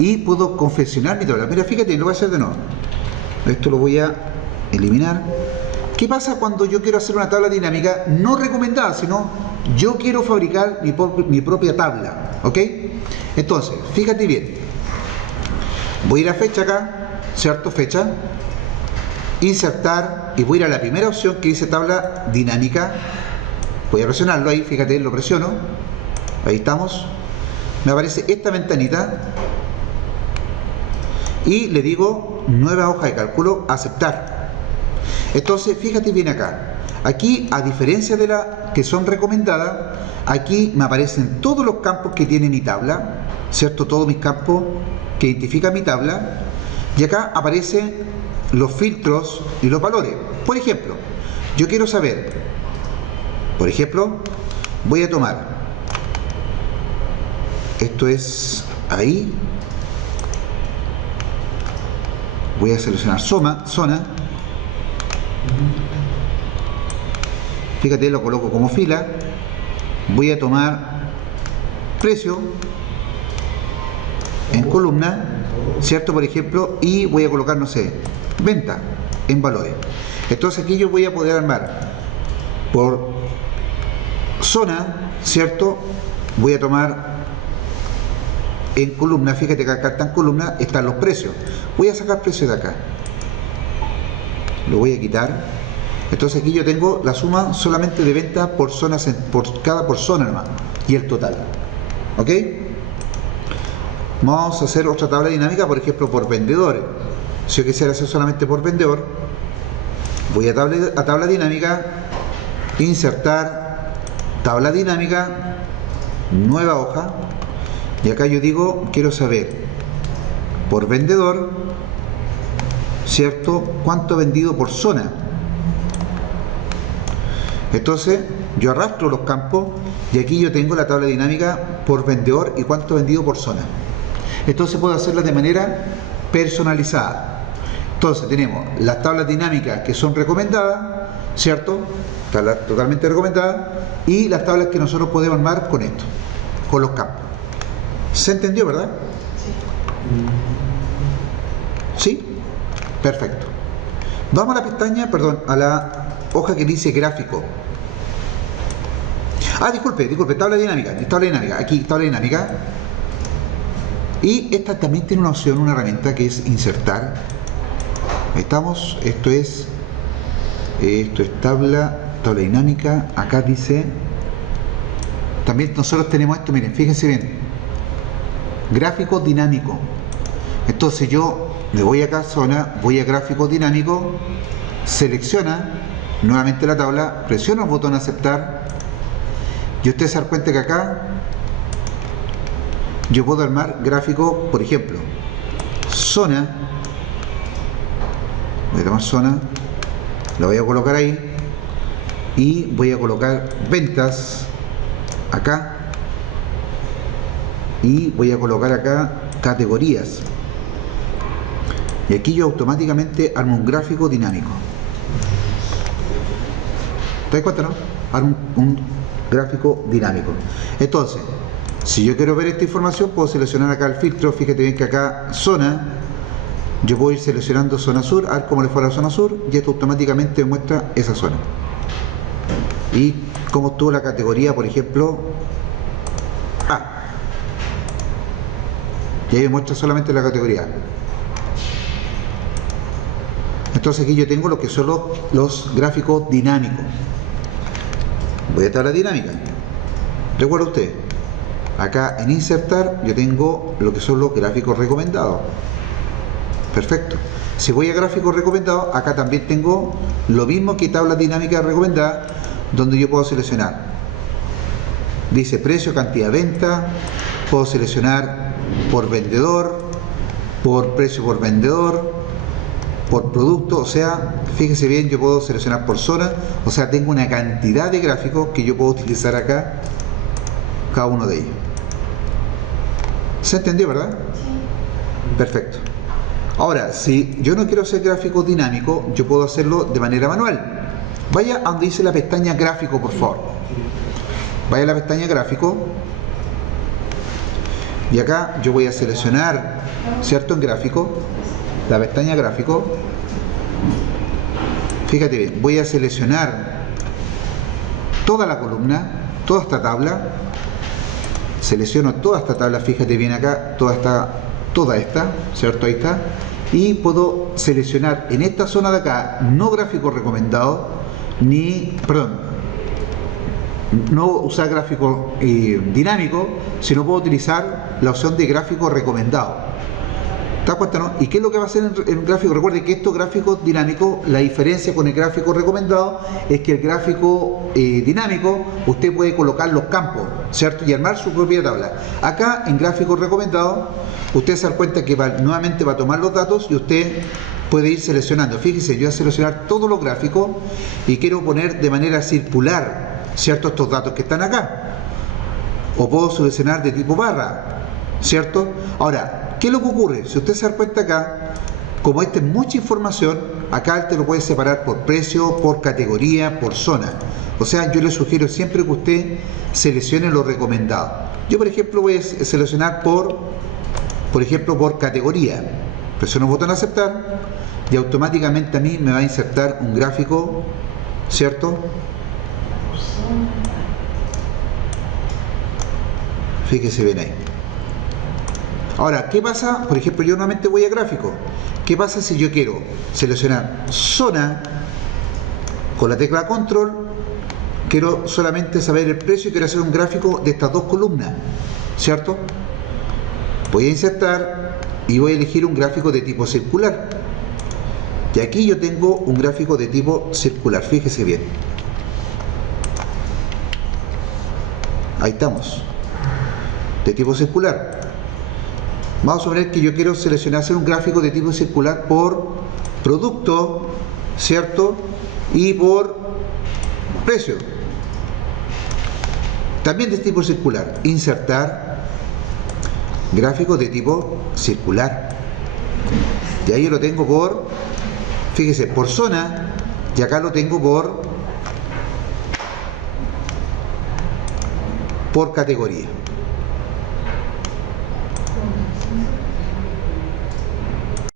Y puedo confeccionar mi tabla. Mira, fíjate, lo voy a hacer de nuevo. Esto lo voy a eliminar. ¿Qué pasa cuando yo quiero hacer una tabla dinámica no recomendada, sino yo quiero fabricar mi propia tabla? ¿Ok? Entonces, fíjate bien. Voy a ir a fecha acá, ¿cierto? Fecha. Insertar y voy a ir a la primera opción que dice tabla dinámica. Voy a presionarlo ahí, fíjate, lo presiono. Ahí estamos. Me aparece esta ventanita. Y le digo nueva hoja de cálculo, aceptar. Entonces fíjate bien acá, aquí a diferencia de las que son recomendadas, aquí me aparecen todos los campos que tiene mi tabla, ¿cierto? Todos mis campos que identifican mi tabla, y acá aparecen los filtros y los valores. Por ejemplo, yo quiero saber, por ejemplo, voy a tomar, esto es ahí, voy a seleccionar zona, fíjate, lo coloco como fila, voy a tomar precio en columna, ¿cierto? Por ejemplo, y voy a colocar, no sé, venta en valores. Entonces aquí yo voy a poder armar por zona, ¿cierto? Voy a tomar en columna, fíjate que acá están columnas, están los precios. Voy a sacar precios de acá, lo voy a quitar. Entonces aquí yo tengo la suma solamente de ventas por zonas, por cada persona nomás, y el total. ¿Ok? Vamos a hacer otra tabla dinámica, por ejemplo, por vendedores. Si yo quisiera hacer solamente por vendedor, voy a tabla dinámica, insertar, tabla dinámica, nueva hoja, y acá yo digo, quiero saber por vendedor, ¿cierto? ¿Cuánto he vendido por zona? Entonces yo arrastro los campos y aquí yo tengo la tabla dinámica por vendedor y cuánto he vendido por zona. Entonces puedo hacerlas de manera personalizada. Entonces tenemos las tablas dinámicas que son recomendadas, ¿cierto? Tablas totalmente recomendadas, y las tablas que nosotros podemos armar con esto, con los campos. ¿Se entendió, verdad? ¿Sí? Perfecto. Vamos a la pestaña, perdón, a la hoja que dice gráfico. Ah, disculpe, tabla dinámica, aquí tabla dinámica. Y esta también tiene una opción, una herramienta que es insertar. Ahí estamos, esto es tabla dinámica, acá dice, también nosotros tenemos esto, miren, fíjense bien, gráfico dinámico. Entonces yo me voy acá a zona, voy a gráfico dinámico, selecciona nuevamente la tabla, presiono el botón aceptar, y usted se da cuenta que acá yo puedo armar gráfico, por ejemplo, zona, voy a tomar zona, la voy a colocar ahí, y voy a colocar ventas acá, y voy a colocar acá categorías, y aquí yo automáticamente armo un gráfico dinámico. ¿Te das cuenta, no? Armo un gráfico dinámico. Entonces, si yo quiero ver esta información, puedo seleccionar acá el filtro. Fíjate bien que acá zona, yo puedo ir seleccionando zona sur, a ver cómo le fue a la zona sur, y esto automáticamente me muestra esa zona. Y cómo estuvo la categoría, por ejemplo, A. Y ahí me muestra solamente la categoría. Entonces aquí yo tengo lo que son los gráficos dinámicos. Voy a tabla dinámica. Recuerda usted, acá en insertar yo tengo lo que son los gráficos recomendados. Perfecto. Si voy a gráficos recomendados, acá también tengo lo mismo que tabla dinámica recomendada, donde yo puedo seleccionar. Dice precio, cantidad de venta, puedo seleccionar por vendedor, por precio por vendedor, por producto, o sea, fíjese bien, yo puedo seleccionar por zona, o sea, tengo una cantidad de gráficos que yo puedo utilizar acá, cada uno de ellos. ¿Se entendió, verdad? Sí. Perfecto. Ahora, si yo no quiero hacer gráfico dinámico, yo puedo hacerlo de manera manual. Vaya a donde dice la pestaña gráfico, por favor. Vaya a la pestaña gráfico. Y acá yo voy a seleccionar, ¿cierto? En gráfico, la pestaña gráfico. Fíjate bien, voy a seleccionar toda la columna, toda esta tabla. Selecciono toda esta tabla, fíjate bien acá, toda esta, ¿cierto? Ahí está. Y puedo seleccionar en esta zona de acá, no gráfico recomendado, no usar gráfico dinámico, sino puedo utilizar la opción de gráfico recomendado. ¿Te das cuenta, no? ¿Y qué es lo que va a hacer en un gráfico? Recuerde que estos gráficos dinámicos, la diferencia con el gráfico recomendado es que el gráfico dinámico usted puede colocar los campos, ¿cierto? Y armar su propia tabla. Acá en gráfico recomendado usted se da cuenta que nuevamente va a tomar los datos y usted puede ir seleccionando. Fíjese, yo voy a seleccionar todos los gráficos y quiero poner de manera circular, ¿cierto? Estos datos que están acá. O puedo seleccionar de tipo barra, ¿cierto? Ahora, ¿qué es lo que ocurre? Si usted se da cuenta acá, como esta es mucha información, acá te lo puede separar por precio, por categoría, por zona. O sea, yo le sugiero siempre que usted seleccione lo recomendado. Yo, por ejemplo, voy a seleccionar por ejemplo, por categoría. Presiono el botón aceptar y automáticamente a mí me va a insertar un gráfico, ¿cierto? Fíjese bien ahí. Ahora, ¿qué pasa? Por ejemplo, yo nuevamente voy a gráfico. ¿Qué pasa si yo quiero seleccionar zona con la tecla control? Quiero solamente saber el precio y quiero hacer un gráfico de estas dos columnas, ¿cierto? Voy a insertar y voy a elegir un gráfico de tipo circular. Y aquí yo tengo un gráfico de tipo circular, fíjese bien. Ahí estamos. De tipo circular. Vamos a suponer que yo quiero seleccionar, hacer un gráfico de tipo circular por producto, ¿cierto? Y por precio. También de tipo circular. Insertar gráfico de tipo circular. Y ahí lo tengo por, fíjese, por zona. Y acá lo tengo por categoría.